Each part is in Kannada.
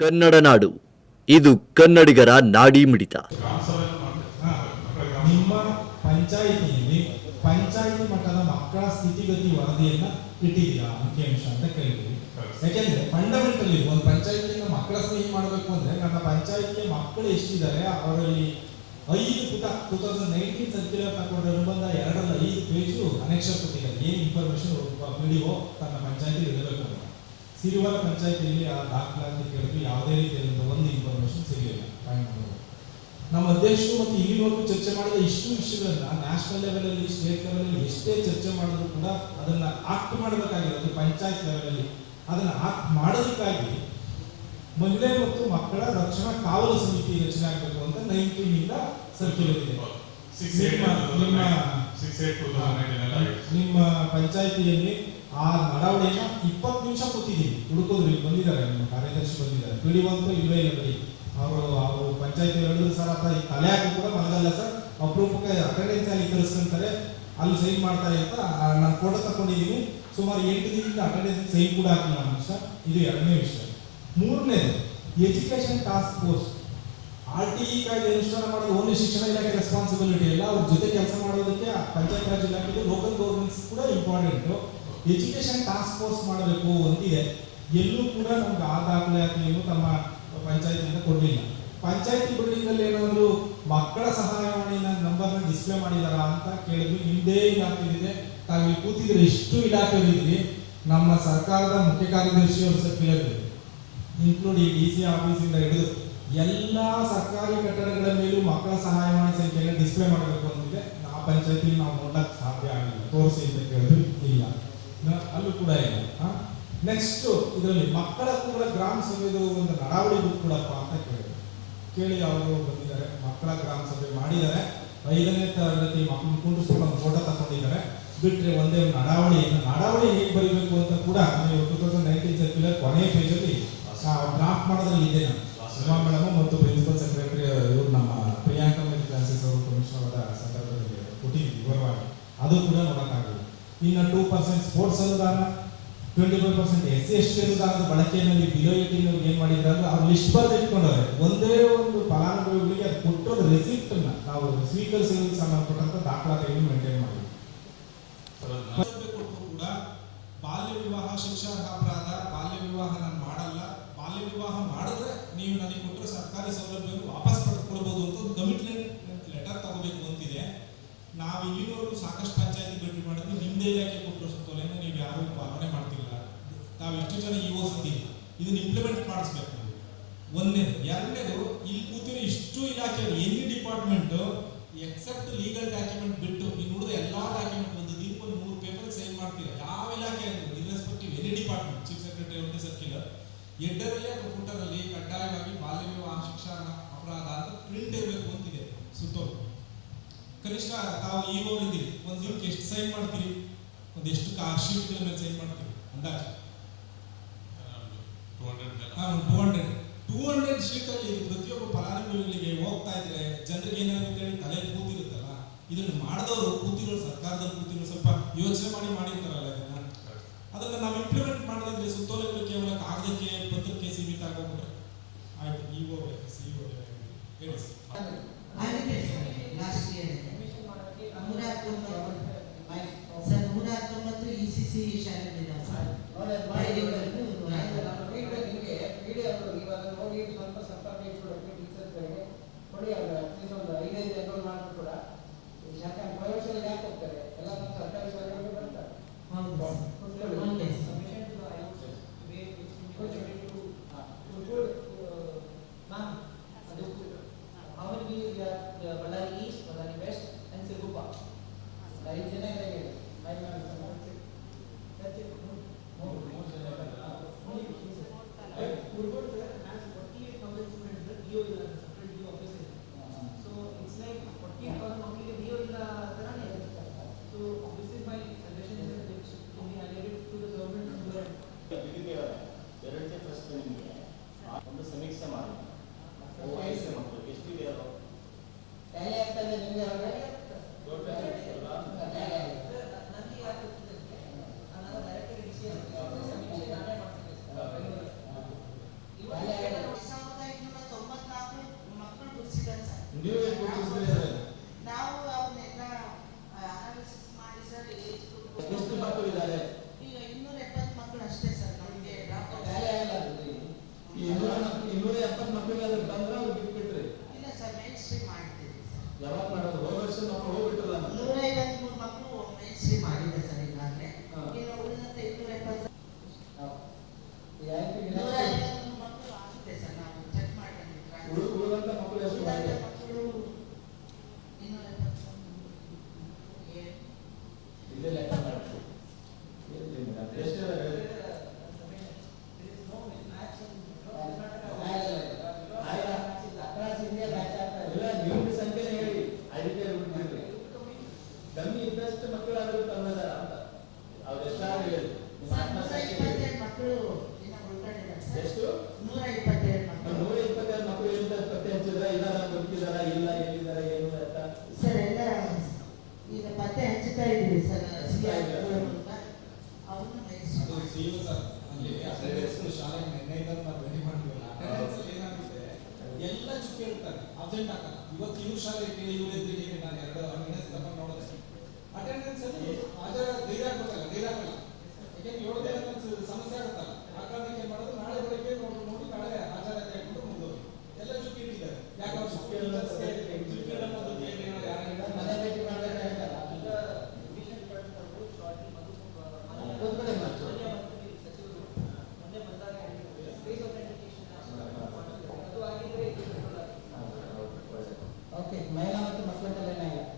ಕನ್ನಡ ನಾಡು, ಇದು ಕನ್ನಡಿಗರ ನಾಡಿ ಮಿಡಿತ. ನಿಮ್ಮ ಪಂಚಾಯಿತಿಯಲ್ಲಿ ಪಂಚಾಯಿತಿ ಮಟ್ಟದ ಮಕ್ಕಳ ಸ್ಥಿತಿಗತಿ ವರದಿಯನ್ನ ಇಟ್ಟಿದ್ದೀರಾ ಅಂಕಿಅಂಶ ಅಂತ ಕೇಳಿದ್ವಿ. ಯಾಕೆಂದ್ರೆ ಫಂಡಮೆಂಟಲಿ ಒಂದು ಪಂಚಾಯಿತಿಯಿಂದ ಮಕ್ಕಳ ಸ್ನೇಹಿ ಮಾಡಬೇಕು ಅಂದ್ರೆ ನನ್ನ ಪಂಚಾಯಿತಿಯ ಮಕ್ಕಳು ಎಷ್ಟಿದ್ದಾರೆ ಅವರಲ್ಲಿ 5 ಪುಟ 2019 ಸರ್ಕ್ಯುಲರ್ ತಗೊಂಡ್ರೆ ಅನುಬಂಧ 2ರಲ್ಲಿ 5 ಪೇಜು ಅನೆಕ್ಷರ್ ಕೊಟ್ಟಿದ್ದಾರೆ. ಏನು ಇನ್ಫಾರ್ಮೇಶನ್ PDO ತನ್ನ ಪಂಚಾಯಿತಿ ಇಡಬೇಕು ಅಂತ. ಸಿರಿವರ ಪಂಚಾಯಿತಿಯಲ್ಲಿ ಆ ದಾಖಲಾತಿ ಕೇಳಿದ್ರು, ಯಾವುದೇ ರೀತಿಯಾದಂಥ ಒಂದು ಇನ್ಫಾರ್ಮೇಶನ್ ಸಿಗಲಿಲ್ಲ. ನಮ್ಮ ಅಧ್ಯಕ್ಷರು ಮತ್ತು ಇಲ್ಲಿವರೆಗೂ ಚರ್ಚೆ ಮಾಡಿದ ಇಷ್ಟು ವಿಷಯಗಳನ್ನ ನ್ಯಾಷನಲ್ ಲೆವೆಲಲ್ಲಿ, ಸ್ಟೇಟ್ ಲೆವೆಲಲ್ಲಿ ಎಷ್ಟೇ ಚರ್ಚೆ ಮಾಡಿದ್ರು ಕೂಡ ಅದನ್ನ ಆಕ್ಟ್ ಮಾಡಬೇಕಾಗಿರೋದು ಪಂಚಾಯತ್ ಲೆವೆಲಲ್ಲಿ. ಅದನ್ನ ಆಕ್ಟ್ ಮಾಡೋದಕ್ಕಾಗಿ ಮಹಿಳೆ ಮತ್ತು ಮಕ್ಕಳ ರಕ್ಷಣಾ ಕಾವಲು ಸಮಿತಿ ರಚನೆ ಆಗಬೇಕು ಅಂತ 19 ಸರ್ಕ್ಯುಲರ್ ಇದೆ. ನಿಮ್ಮ ಪಂಚಾಯಿತಿಯಲ್ಲಿ ಆ ನಡಾವಳಿಯನ್ನ 20 ನಿಮಿಷ ಕೂತಿದ್ದೀವಿ, ಹುಡುಕೋದ್ರು. ಇಲ್ಲಿ ಬಂದಿದ್ದಾರೆ, ನಿಮ್ಮ ಕಾರ್ಯದರ್ಶಿ ಬಂದಿದ್ದಾರೆ. PDO ಅಂತೂ ಇಲ್ಲವೇ ಇಲ್ಲ ಬರೀ ಅವರು ಪಂಚಾಯತಿ ಹೇಳಿದ್ರು, ಸರ್ ಅಂತ ಈ ತಲೆ ಹಾಕಿ ಕೂಡ ಮನಗಲ್ಲ ಸರ್, ಅಪರೂಪಕ್ಕೆ ಅಟೆಂಡೆನ್ಸ್ ಅಲ್ಲಿ ಕಳಿಸ್ಕೊಂತಾರೆ, ಅಲ್ಲಿ ಸೈನ್ ಮಾಡ್ತಾರೆ ಅಂತ ನಾನು ಫೋಟೋ ತಗೊಂಡಿದ್ದೀನಿ. ಸುಮಾರು 8 ದಿನದಿಂದ ಅಟೆಂಡೆನ್ಸ್ ಸೈನ್ ಕೂಡ ಹಾಕಿಲ್ಲ ಮನುಷ್ಯ. ಇದು 2ನೇ ವಿಷಯ. 3ನೇದು ಎಜುಕೇಶನ್ ಟಾಸ್ಕ್ ಫೋರ್ಸ್. RTE ಕಾಯ್ದೆ ಅನುಷ್ಠಾನ ಮಾಡೋದು ಓನ್ಲಿ ಶಿಕ್ಷಣ ಇಲಾಖೆ ರೆಸ್ಪಾನ್ಸಿಬಿಲಿಟಿ ಇಲ್ಲ, ಅವ್ರ ಜೊತೆ ಕೆಲಸ ಮಾಡೋದಕ್ಕೆ ಪಂಚಾಯತ್ ರಾಜ್ ಇಲಾಖೆ, ಲೋಕಲ್ ಗೌರ್ಮೆಂಟ್ಸ್ ಕೂಡ ಇಂಪಾರ್ಟೆಂಟ್. ಎಜುಕೇಶನ್ ಟಾಸ್ಕ್ ಫೋರ್ಸ್ ಮಾಡಬೇಕು ಅಂತಿದೆ. ಎಲ್ಲೂ ಕೂಡ ನಮ್ಗೆ ಆ ದಾಖಲಾತಿಯನ್ನು ತಮ್ಮ ಪಂಚಾಯತಿಯಿಂದ ಕೊಡಲಿಲ್ಲ. ಪಂಚಾಯತಿ ಬಿಲ್ಡಿಂಗ್ ಅಲ್ಲಿ ಏನಾದ್ರು ಮಕ್ಕಳ ಸಹಾಯವಾಣಿನ ನಂಬರ್ನ ಡಿಸ್ಪ್ಲೇ ಮಾಡಿದಾರ ಅಂತ ಕೇಳಿದ್ರು. ಹಿಂದೆ ಇಲಾಖೆ ಇದೆ, ತಾವು ಕೂತಿದ್ರೆ ಎಷ್ಟು ಇಲಾಖೆಗಳಿದ್ರಿ. ನಮ್ಮ ಸರ್ಕಾರದ ಮುಖ್ಯ ಕಾರ್ಯದರ್ಶಿಯವರು ಸರ್ಕ್ಯುಲರ್ ಇದೆ, ಇನ್ಕ್ಲೂಡ್ ಈ DC ಆಫೀಸಿಂದ ಹಿಡಿದು ಎಲ್ಲ ಸರ್ಕಾರಿ ಕಟ್ಟಡಗಳ ಮೇಲೂ ಮಕ್ಕಳ ಸಹಾಯವಾಣಿ ಸಂಖ್ಯೆಯನ್ನು ಡಿಸ್ಪ್ಲೇ ಮಾಡಬೇಕು ಅಂತಿದೆ. ಆ ಪಂಚಾಯತಿ ನಾವು ನೋಡಕ್ ಸಾಧ್ಯ ಆಗಿಲ್ಲ. ತೋರಿಸಿ ಅಂತ ಕೇಳಿದ್ರು, ಇಲ್ಲ, ಅಲ್ಲೂ ಕೂಡ ಇಲ್ಲ. ನೆಕ್ಸ್ಟ್ ಇದರಲ್ಲಿ ಮಕ್ಕಳ ಕೂಡ ಗ್ರಾಮ ಸಭೆದು ಒಂದು ನಡಾವಳಿ ಬುಕ್ ಕೊಡಪ್ಪ ಅಂತ ಕೇಳಿ ಅವರು ಬಂದಿದ್ದಾರೆ. ಮಕ್ಕಳ ಗ್ರಾಮ ಸಭೆ ಮಾಡಿದ್ದಾರೆ. 5ನೇ ತರಗತಿ ಮಕ್ಕಳು ಕುಂಡಿಸ್ಕೊಂಡು ಒಂದು ಫೋಟೋ ತಗೊಂಡಿದ್ದಾರೆ. ಬಿಟ್ಟರೆ ಒಂದೇ ನಡಾವಳಿ ಹೇಗೆ ಬರೀಬೇಕು ಅಂತ ಕೂಡ 2019 ಸರ್ಕ್ಯುಲರ್ ಕೊನೆಯ ಪೇಜಲ್ಲಿ ಡ್ರಾಫ್ಟ್ ಮಾಡೋದ್ರಲ್ಲಿ ಇದೆ. ನಾನು ಮೇಡಮ್ ಮತ್ತು ಪ್ರಿನ್ಸಿಪಲ್ ಸೆಕ್ರೆಟರಿ ಇವರು ನಮ್ಮ ಪ್ರಿಯಾಂಕಾ ಕ್ಲಾಸಸ್ ಅವರು ಕಮಿಷನರ್ ಸಂದರ್ಭದಲ್ಲಿ ಕೊಟ್ಟಿದ್ದೀವಿ ವಿವರವಾಗಿ. ಅದು ಕೂಡ ನೋಡೋಕ್ಕಾಗಲ್ಲ. ಇನ್ನು 2% ಸ್ಪೋರ್ಟ್ಸ್ ಅನುದಾನ, 25% SC/ST ಅನುದಾನದ ಬಳಕೆಯಲ್ಲಿ ಬಿಲೋ 18 ಏನ್ ಮಾಡಿದ್ರೆ ಅಂದ್ರೆ ಅವ್ರು ಲಿಸ್ಟ್ ಬರೆದು ಇಟ್ಕೊಂಡವ್ರೆ. ಒಂದೇ ಒಂದು ಫಲಾನುಭವಿಗಳಿಗೆ ಅದು ಕೊಟ್ಟೋದು ರೆಸಿಪ್ಟ್ ಅನ್ನ ನಾವು ಸ್ವೀಕರಿಸೋದಕ್ಕೆ ಸಂಬಂಧಪಟ್ಟಂತ ದಾಖಲಾತಿಯನ್ನು ಮೇಂಟೈನ್ ಮಾಡಿ ಕೂಡ ಬಾಲ್ಯ ವಿವಾಹ ಶಿಕ್ಷಾರ್ಹ ಅಪರಾಧ. ಬಾಲ್ಯ ವಿವಾಹ ನಾನು ಮಾಡಲ್ಲ, ಬಾಲ್ಯ ವಿವಾಹ ಮಾಡಿದ್ರೆ ನೀವು ನನಗೆ ಕೊಟ್ಟರೆ ಸರ್ಕಾರಿ ಸೌಲಭ್ಯವನ್ನು ವಾಪಸ್ ಪಡೆದುಕೊಳ್ಬಹುದು ಅಂತ ಒಂದು ಕಮಿಟ್ಮೆಂಟ್ ಲೆಟರ್ ತಗೋಬೇಕು ಅಂತಿದೆ. ನಾವು ಇಲ್ಲಿವರೆಗೂ ಸಾಕಷ್ಟು ಪಂಚಾಯತಿ ಭೇಟಿ ಮಾಡಿದ್ವಿ. ನಿಮ್ದೇ ಇಲಾಖೆ ಕೊಟ್ಟರು ಸುತ್ತೋಲೆಯನ್ನು ನೀವು ಯಾರು ಪಾಲನೆ ಮಾಡ್ತಿಲ್ಲ. ತಾವು ಎಷ್ಟು ಜನ EOs ಇದ್ದೀವಿ, ಇದನ್ನ ಇಂಪ್ಲಿಮೆಂಟ್ ಮಾಡಿಸ್ಬೇಕು. ಒಂದನೇದು. 2ನೇದು, ಇಲ್ಲಿ ಕೂತಿರೋ ಇಷ್ಟು ಇಲಾಖೆ any department except legal document ಬಿಟ್ಟು ಇನ್ನು ಉಳಿದ ಎಲ್ಲಾ ಡಾಕ್ಯುಮೆಂಟ್ ಒಂದು ದಿನಕ್ಕೆ ಒಂದು 3 ಪೇಪರ್ ಸೈನ್ ಮಾಡ್ತೀರಾ. ಯಾವ ಇಲಾಖೆ irrespective any department, chief secretary ಅವ್ರದ್ದೇ ಸರ್ಕ್ಯುಲರ್, ಹೆಡ್ಡರಲ್ಲಿ ಅಥವಾ ಫುಟರಲ್ಲಿ ಕಡ್ಡಾಯವಾಗಿ ಬಾಲ್ಯ ವಿವಾಹ ಶಿಕ್ಷಣ ಅಪರಾಧ ಅಂತ ಪ್ರಿಂಟ್ ಇರಬೇಕು ಅಂತಿದೆ ಸುತ್ತೋಲೆ. ಕನಿಷ್ಠ ತಾವು EO ಇದ್ದೀರಿ, ಒಂದು ದಿನಕ್ಕೆ ಎಷ್ಟು ಸೈನ್ ಮಾಡ್ತೀರಿ, ಒಂದೆಷ್ಟು ಶೀಟ್ಗಳ ಮೇಲೆ ಸೈನ್ ಮಾಡ್ತೀರಿ ಅಂದಾಜು? 200 ಶೀಟಲ್ಲಿ ಪ್ರತಿಯೊಬ್ಬ ಫಲಾನುಭವಿಗಳಿಗೆ ಹೋಗ್ತಾ ಇದ್ರೆ ಜನರಿಗೆ ಏನಾಗುತ್ತೆ ಹೇಳಿ ತಲೆ ಕೂತಿರುತ್ತಲ್ಲ. ಇದನ್ನು ಮಾಡಿದವರು ಕೂತಿರೋ ಸರ್ಕಾರದಲ್ಲಿ ಕೂತಿರೋ ಸ್ವಲ್ಪ ಯೋಚನೆ ಮಾಡಿರ್ತಾರಲ್ಲ, ಅದನ್ನ ನಾವು ಇಂಪ್ಲಿಮೆಂಟ್ ಮಾಡಿದ್ರೆ ಸುತ್ತೋಲೆಗಳು ಕೇವಲ ಕಾಗದಕ್ಕೆ ಪತ್ರಕ್ಕೆ ಸೀಮಿತ ಆಗೋಗ್ಬಿಟ್ರೆ ಆಯ್ತು. EO CEO ಹೇಳಿ ಸರ್ 119 ECC ಶಾಲೆ ನೋಡಿ ಸ್ವಲ್ಪ ಸಂಪರ್ಕ ಇಟ್ಕೊಡಕ್ಕೆ ಟೀಚರ್ಸ್ಗಳಿಗೆ ಕೊಡಿ. ಅವ್ರ ಒಂದು 5 ಎನ್ರೋಲ್ ಮಾಡಿದ್ರು ಕೂಡ ಸರ್ಕಾರ ಪ್ರೈವೇಟ್ ಶಾಲೆಗೆ ಯಾಕೆ ಹೋಗ್ತಾರೆ? ಎಲ್ಲ ನಮ್ಮ ಸರ್ಕಾರಿ ಶಾಲೆಗಳಿಗೆ ಬರ್ತಾರೆ. Ballari east, Ballari west and Siruguppa 5 ಜನ ಇದ್ದಾರೆ. ಅಬ್ಸೆಂಟ್ ಆಗಲ್ಲ. ಇವತ್ತು ಇವ್ರ ಶಾಲೆ ಇವ್ರ ಎದುರಿಗೆ ನಾನು 2 ಅಟೆಂಡೆನ್ಸ್ ತಗೊಂಡು ನೋಡಿದೆ. ಅಟೆಂಡೆನ್ಸ್ ಅಲ್ಲಿ ಹಾಜರ ಧೈರ್ಯ ಆಗಲ್ಲ. ಯಾಕೆಂದ್ರೆ 7 ದಿನ ಸಮಸ್ಯೆ ಆಗುತ್ತಲ್ಲ. ಆ ಕಾರಣಕ್ಕೆ ಏನ್ ಮಾಡೋದು, ನಾಳೆ ಬೆಳಗ್ಗೆ ನೋಡಿ ನಾಳೆ ಹಾಜರಾತಿ ಹಾಕೊಂಡು ಮುಂದೋಗಿ ಎಲ್ಲ ಚುಕ್ಕಿ ಇಟ್ಟಿದ್ದಾರೆ. ಯಾಕೆ ಅವ್ರು ಚುಕ್ಕಿ ಅನ್ನೋದು ಯಾರು ಮನೆ ಭೇಟಿ ಮಾಡಿದ್ರೆ ಹೇಳ್ತಾರೆ ಓಕೆ. ಮಹಿಳಾ ಮತ್ತು ಮಕ್ಕಳ ಕಲ್ಯಾಣ ಇಲಾಖೆ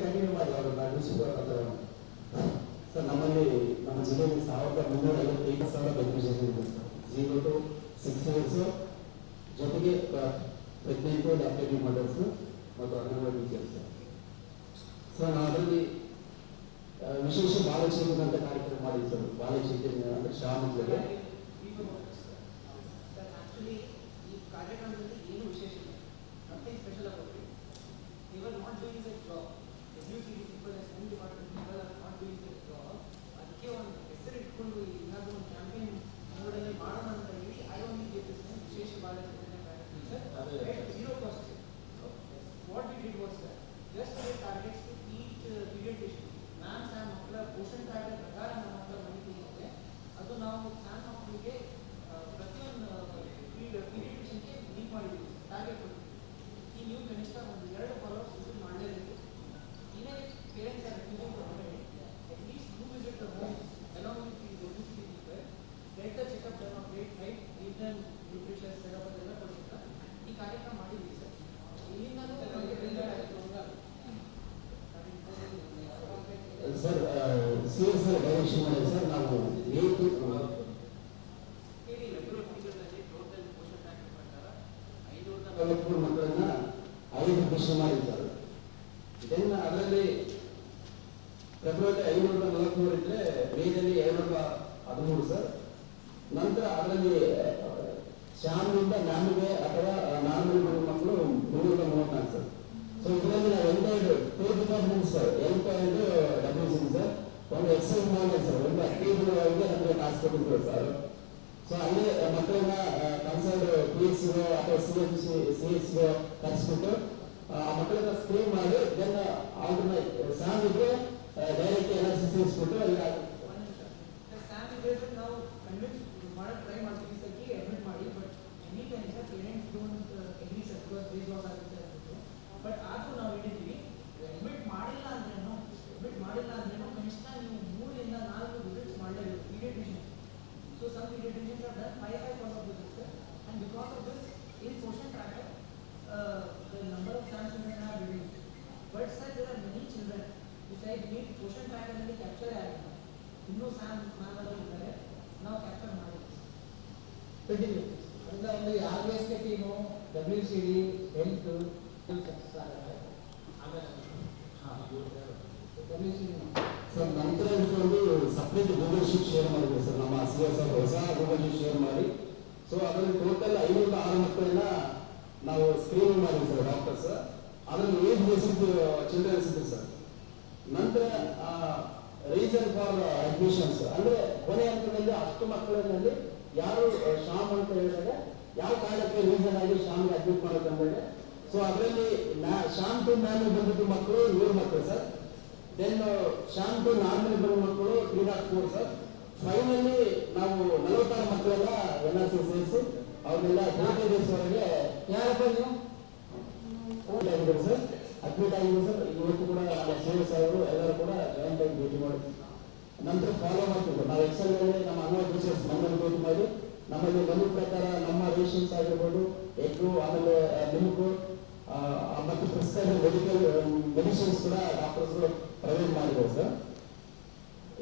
ಕಂಟಿನ್ಯೂ ಮಾಡಿದವರು ಸರ್, ನಮ್ಮಲ್ಲಿ ನಮ್ಮ ಜಿಲ್ಲೆಯಲ್ಲಿ 1355,000 ಬೆನಿಫಿಷಿಯರಿ ಇದೆ ಸರ್. 0 to 6 years ಜೊತೆಗೆ ಪ್ರೆಗ್ನೆಂಟ್ ಲ್ಯಾಕ್ಟೇಟಿಂಗ್ ಮದರ್ಸ್ ಮತ್ತು ಅಂಗನವಾಡಿ ಟೀಚರ್ಸ್. ಸರ್ ನಾವು ಅದರಲ್ಲಿ ವಿಶೇಷ ಬಾಲಚೇತನ ಅಂತ ಕಾರ್ಯಕ್ರಮ ಮಾಡಿದ್ವಿ ಸರ್. ಬಾಲಚೇತನ ಅಂದರೆ ಶಾಲಾ ಮಕ್ಕಳಿಗೆ ಈ ಕಾರ್ಯಕ್ರಮದಲ್ಲಿ ಏನು ವಿಶೇಷ ಇಲ್ಲ, nothing special about it. We were not doing the job. WCD people as home department people are not doing the job. ಅದಕ್ಕೆ ಒಂದು ಹೆಸರು ಇಟ್ಕೊಂಡು ಏನಾದರೂ ಒಂದು ಕ್ಯಾಂಪೇನ್ ಮೋಡಲ್ಲಿ ಮಾಡೋಣ ಅಂತ ಹೇಳಿ I only give this name ವಿಶೇಷ ಬಾಲಚೇತನ ಕಾರ್ಯಕ್ರಮ. 0 cost. What we did was that just we targets to each pediatrician. Ma'am Sam ಮಕ್ಕಳ ಪೋಷಣ್ ಕಾರ್ಡ್ ಪ್ರಕಾರ ನಮ್ಮ ಮಕ್ಕಳ ಮಾಹಿತಿ ಇದೆ. ಅದು ನಾವು ಸ್ಯಾಮ್ ಮಕ್ಕಳಿಗೆ ಪ್ರತಿಯೊಂದು ಪೀಡಿಯಾಟ್ರಿಷನ್ಗೆ ಲೀಕ್ ಮಾಡಿದ್ದೀವಿ, ಟಾರ್ಗೆಟ್ ಕೊಟ್ಟಿದ್ದೀವಿ. ಈ ನೀವು ಕನಿಷ್ಠ ಒಂದು 2 ಫಾಲೋಅಪ್ಸ್ ವಿಸಿಟ್ ಮಾಡಲೇಬೇಕು. even if parents are refusing to attend, at least you visit the homes along with the WCD people, get the checkup done on date, right? Give them nutrition setup ಅದೆಲ್ಲ ಕೊಡ್ತೀರಾ. ಈ ಕಾರ್ಯಕ್ರಮ ಮಾಡಿದ್ದೀವಿ ಸರ್. ಇಲ್ಲಿಂದಲೂ ನಮಗೆ ಬೆಂಗಳೂರು ಆಯಿತು ಸರ್. CS ಡೈರೆಕ್ಷನ್ ಮಾಡಿ ಸರ್ ನಾವು ಹೇಳಿ ರೆಗ್ಯುಲರ್ ಟೀಚರ್ನಲ್ಲಿ ಟೋಟಲ್ ಪೋಷಣ್ ಟ್ಯಾಕ್ಸ್ ಪ್ರಕಾರ 543 ಮಕ್ಕಳನ್ನ ಐಡೆಂಟಿಫಿಕೇಶನ್ ಮಾಡಿದ್ದಾರೆ. ದೆನ್ ಅದರಲ್ಲಿ ಫೆಬ್ರವರಿ 543 ಇದ್ರೆ ಮೇದಲ್ಲಿ 213 ಸರ್. ನಂತರ ಅದರಲ್ಲಿ ಶ್ಯಾಮ್ನಿಂದ ನ್ಯಾಮಿಗೆ ಅಥವಾ ನಾರ್ಮಲ್ ಮಕ್ಕಳು 334 ಸರ್. ಸೊ ಇದರಲ್ಲಿ ನಾವು 2 department sir, health and WCD sir, ಒಂದು ಎಕ್ಸೈಸ್ ಮಾಡಿ ಸರ್, ಒಂದು 15 ನಮಗೆ ಟಾಸ್ಕ್ ಕೊಟ್ಟಿದ್ರು ಸರ್. ಸೊ ಅಲ್ಲಿ ಮಕ್ಕಳನ್ನ ಕನ್ಸರ್ಡ್ PHCO ಅಥವಾ CHCO ಕರೆಸ್ಬಿಟ್ಟು ಆ ಮಕ್ಕಳನ್ನ ಸ್ಕ್ರೀನ್ ಮಾಡಿ ದೆನ್ ಆಲ್ಟರ್ನೇಟ್ ಸ್ಯಾಮ್ ಇದ್ರೆ ಡೈರೆಕ್ಟ್ ಎನರ್ಜಿ ಸೇರಿಸ್ಬಿಟ್ಟು ಅಲ್ಲಿ ಸ್ಯಾಮ್ ಇದ್ರೆ ನಾವು ಕನ್ವಿನ್ಸ್ ಮಾಡಕ್ಕೆ ಟ್ರೈ ಮಾಡ್ತೀವಿ ಸರ್, ಕೀ ಅಡ್ಮಿಟ್ ಮಾಡಿ. But any time sir parents don't agree sir, because base loss ಆಗುತ್ತೆ ಅಂದ್ಬಿಟ್ಟು. ಬಟ್ ಆದರೂ ನಾವು ಹಿಡಿದ್ವಿ. ಅಡ್ಮಿಟ್ ಮಾಡಿಲ್ಲ ಅಂದ್ರೇನು ಕನಿಷ್ಠ ನೀವು 3 ಇಂದ 4 ವಿಸಿಟ್ಸ್ ಮಾಡಲೇಬೇಕು paediatrician. So some pediatricians have done 5 follow-up visits, sir. And because of this, in Poshan Tracker, the number of SAM children have reduced. But sir, there are many children which I believe Poshan Tracker already capture ಆಗಿಲ್ಲ. ಇನ್ನೂ SAM ಮಾನವರು ಇದ್ದಾರೆ, ನಾವು ಕ್ಯಾಪ್ಚರ್ ಮಾಡಿದ್ದೀವಿ. ಕಂಟಿನ್ಯೂ ಅಂದ್ರೆ ಒಂದು RBSK team, WCD, health sir. ನಂತರ ಒಂದು ಸಪ್ರೇಟ್ ಗೂಗಲ್ ಶೀಟ್ ಶೇರ್ ಮಾಡಿದ್ವಿ ಸರ್, ನಮ್ಮ CS ಹೊಸ ಗೂಗಲ್ ಶೀಟ್ ಶೇರ್ ಮಾಡಿ. ಸೊ ಅದರಲ್ಲಿ ಟೋಟಲ್ 506 ಮಕ್ಕಳನ್ನ ನಾವು ಸ್ಕ್ರೀನಿಂಗ್ ಮಾಡಿದ್ವಿ ಸರ್ ಡಾಕ್ಟರ್ಸ್. ಅದರಲ್ಲಿ ಏಜ್ ಬೇಸಿಕ್ ಚಿಲ್ಡ್ರನ್ಸ್ ಇದ್ರು ಸರ್. ನಂತರ ರೀಸನ್ ಫಾರ್ ಅಡ್ಮಿಷನ್ಸ್ ಅಂದ್ರೆ ಕೊನೆ ಹಂತದಲ್ಲಿ 10 ಮಕ್ಕಳಲ್ಲಿ ಯಾರು ಶಾಮ್ ಅಂತ ಹೇಳಿದಾಗ ಯಾವ ಕಾರಣಕ್ಕೆ ರೀಸನ್ ಆಗಿ ಶಾಮ್ಗೆ ಅಡ್ಮಿಟ್ ಮಾಡೋದಂದ್ರೆ, ಸೊ ಅದರಲ್ಲಿ ಶಾಮ್ ಟು ಮ್ಯಾಮ್ ಬಂದಿದ್ದು ಮಕ್ಕಳು 7 ಮಕ್ಕಳು sir. Then SAM to normal ಬಂದ ಮಕ್ಕಳು 304 ಸರ್. ಫೈನಲಿ ನಾವು 46 ಮಕ್ಕಳೆಲ್ಲ NRC ಸೇರಿಸಿ ಅವ್ರನ್ನೆಲ್ಲ 30 days ವರೆಗೆ ಯಾರಪ್ಪ ನೀವು ಆಗಿದ್ದಾರೆ ಸರ್, ಅಡ್ಮಿಟ್ ಆಗಿದ್ದಾರೆ ಸರ್. ಇವತ್ತು ಕೂಡ ಸೇವೆ ಸಾಹೇಬರು ಎಲ್ಲರೂ ಕೂಡ ಜಾಯಿಂಟ್ ಆಗಿ ಭೇಟಿ ಮಾಡಿ ನಂತರ ಫಾಲೋ ಮಾಡ್ತಿದ್ರು. ನಾವು ಎಕ್ಸೆಲ್ನಲ್ಲಿ ನಮ್ಮ ಅಂಗನವಾಡಿ ಟೀಚರ್ಸ್ ನಮ್ಮನ್ನು ಭೇಟಿ ಮಾಡಿ ನಮ್ಮಲ್ಲಿ ಬಂದ ಪ್ರಕಾರ ನಮ್ಮ ರೇಷನ್ಸ್ ಆಗಿರ್ಬೋದು, ಎಗ್ಗು, ಆಮೇಲೆ ಮಿಲ್ಕು ಮತ್ತು ಪ್ರಿಸ್ಕ್ರೈಬ್ ಮೆಡಿಸಿನ್ಸ್ ಕೂಡ ಡಾಕ್ಟರ್ಸ್ಗಳು ಪ್ರೊವೈಡ್ ಮಾಡಿದ್ದಾರೆ ಸರ್.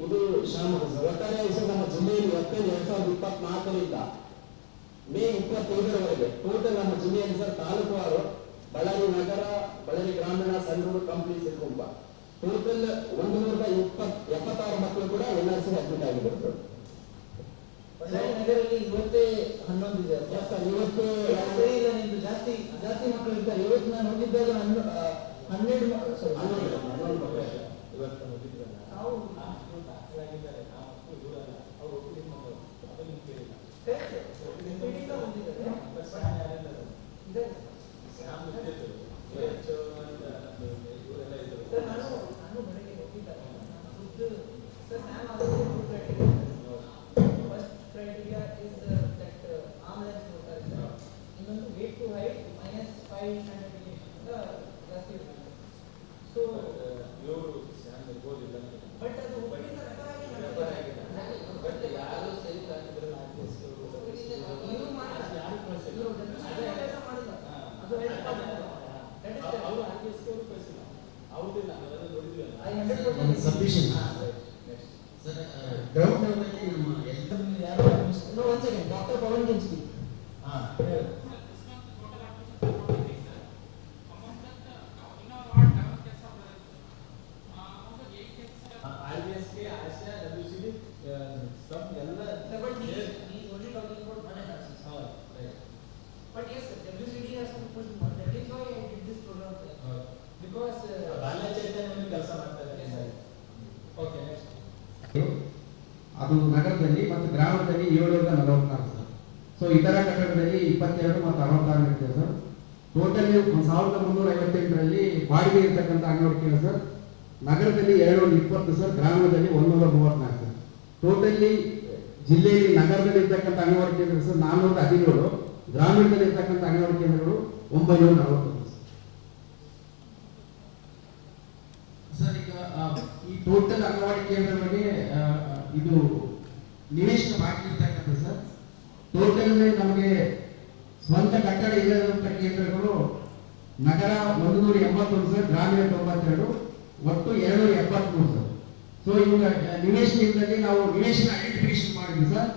ಇದು ಶಾಮಕ ಸರ್. ಒಟ್ಟಾರೆ ಸರ್ ನಮ್ಮ ಜಿಲ್ಲೆಯಲ್ಲಿ ಏಪ್ರಿಲ್ 2024ರಿಂದ ಮೇ 25ರವರೆಗೆ ಟೋಟಲ್ ನಮ್ಮ ಜಿಲ್ಲೆಯಲ್ಲಿ ಸರ್ ತಾಲೂಕುವಾರು ಬಳ್ಳಾರಿ ನಗರ, ಬಳ್ಳಾರಿ ಗ್ರಾಮೀಣ, ಸಂಡೂರು, ಕಂಪ್ಲಿ, ಸಿರ್ಗುಂಪ ಟೋಟಲ್ 176 ಮಕ್ಕಳು ಕೂಡ NRC ಅಡ್ಮಿಟ್ ಆಗಿದ್ದಾರೆ ಸರ್. ಬಳ್ಳಾರಿ ನಗರಲ್ಲಿ ಇವತ್ತೇ 11 ಇದೆ ಸರ್. ಇವತ್ತು ಸರಿ ಇಲ್ಲ, ನಿಮ್ದು ಜಾಸ್ತಿ ಮಕ್ಕಳು ಇದ್ದಾರೆ. ಇವತ್ತು ನಾನು ಹೋಗಿದ್ದಾಗ 12 11 ಮಕ್ಕಳು ಇವತ್ತು ಮುಗಿದ್ರಲ್ಲ ನಾವು ಅಷ್ಟು ದಾಖಲಾಗಿದ್ದಾರೆ ನಾವು ಅಷ್ಟು ದೂರಲ್ಲ ಅವ್ರು ಒಪ್ಪಿಗೆ ಮಾಡೋದು ಅದು ನಿಮ್ಗೆ ಕೇಳಿಲ್ಲ ಒಪ್ಪಿಗೆಯಿಂದ ಬಂದಿದ್ದಾರೆ. ಸ್ಯಾಮ್ ಯಾರೆಲ್ಲ ಇದೆ. ಸ್ಯಾಮ್ ಇರ್ತಿದ್ರು ಇವರೆಲ್ಲ ಇದ್ರು ಸರ್ ನಾನು ಬೆಳಗ್ಗೆ ಹೋಗಿದ್ದೆ. ನಾನು ಖುದ್ದು ಸರ್ ಸ್ಯಾಮ್ ಆಗೋದೇ 2 criteria. First criteria is that arm length ನೋಡ್ತಾರೆ ಸರ್. ಇನ್ನೊಂದು ವೇಟ್ ಟು ಹೈಟ್ -500 ಅಂತ ಜಾಸ್ತಿ ಇರುತ್ತೆ. ಸೊ ಇವರು ಸ್ಯಾಮ್ ಇರ್ಬೋದಿಲ್ಲ ಬಟ್ ಅದು ಒಪ್ಪಿಗೆಯಿಂದ ರೆಫರ್ ಆಗಿ ಬಟ್ ಯಾರು ಸರಿ ಹಾಕಿದ್ರೆ ಇವ್ರು ಮಾಡ್ತಾರೆ. ಯಾರು ಕಳಿಸಿಲ್ಲ ಇವ್ರು ಕೆಲಸ ಮಾಡಿಲ್ಲ. ಅದು ಅವರು ಆರ್ಟಿಎಸ್ಗೆ ಅವರು ಕಳಿಸಿಲ್ಲ ಅವ್ರದಿಲ್ಲ ನಾವೆಲ್ಲ ನೋಡಿದ್ವಲ್ಲ I 100% submission next sir ground ಲೆವೆಲಲ್ಲಿ ನಮ್ಮ ಎಲ್ಲ ಯಾರು No, one second. Dr. Pawan can speak. ಆರ್ಟಿಎಸ್ಗೆ Asha WCD ಸಬ್ ಎಲ್ಲ Sir, but he is only talking about one analysis. Right But yes, sir, WCD has to push more. That is why I did this program, sir. Because ಬಾಲ್ಯ ಚೈತನ್ಯದಲ್ಲಿ ಕೆಲಸ ಮಾಡ್ತಾರೆ ಓಕೆ ನೆಕ್ಸ್ಟ್ ಅದು ನಗರದಲ್ಲಿ ಮತ್ತು ಗ್ರಾಮದಲ್ಲಿ 744 ಸರ್. ಸೊ ಇತರ ಕಟ್ಟಡದಲ್ಲಿ 22 ಮತ್ತು 66 ಇರ್ತದೆ ಸರ್. ಟೋಟಲಿ 1358ರಲ್ಲಿ ಬಾಡಿಗೆ ಇರ್ತಕ್ಕಂಥ ಅಂಗನವಾಡಿಕೆಗಳು ಸರ್. ನಗರದಲ್ಲಿ 220 ಸರ್, ಗ್ರಾಮದಲ್ಲಿ 134 ಸರ್. ಟೋಟಲಿ ಜಿಲ್ಲೆಯಲ್ಲಿ ನಗರದಲ್ಲಿ ಇರ್ತಕ್ಕಂಥ ಅಂಗನವಾಡಿ ಕೇಂದ್ರಗಳು ಸರ್ 417, ಗ್ರಾಮೀಣದಲ್ಲಿ ಇರ್ತಕ್ಕಂಥ ಅಂಗನವಾಡಿ ಕೇಂದ್ರಗಳು 940 ಸರ್. ಈಗ ಈ ಟೋಟಲ್ ಅಂಗನವಾಡಿ ಕೇಂದ್ರಗಳಿಗೆ ಇದು ನಿವೇಶನ ಬಾಕಿ ಇರ್ತಕ್ಕಂಥ ಸರ್. ಟೋಟಲ್ ನಮಗೆ ಸ್ವಂತ ಕಟ್ಟಡ ಇಲ್ಲದಂಥ ಕೇಂದ್ರಗಳು ನಗರ 181 ಸರ್, ಗ್ರಾಮೀಣ 92, ಒಟ್ಟು 273 ಸರ್. ಸೊ ಇವಾಗ ನಿವೇಶನ ಇಲ್ಲದಲ್ಲಿ ನಾವು ನಿವೇಶನ ಐಡೆಂಟಿಫಿಕೇಶನ್ ಮಾಡಿದ್ವಿ ಸರ್.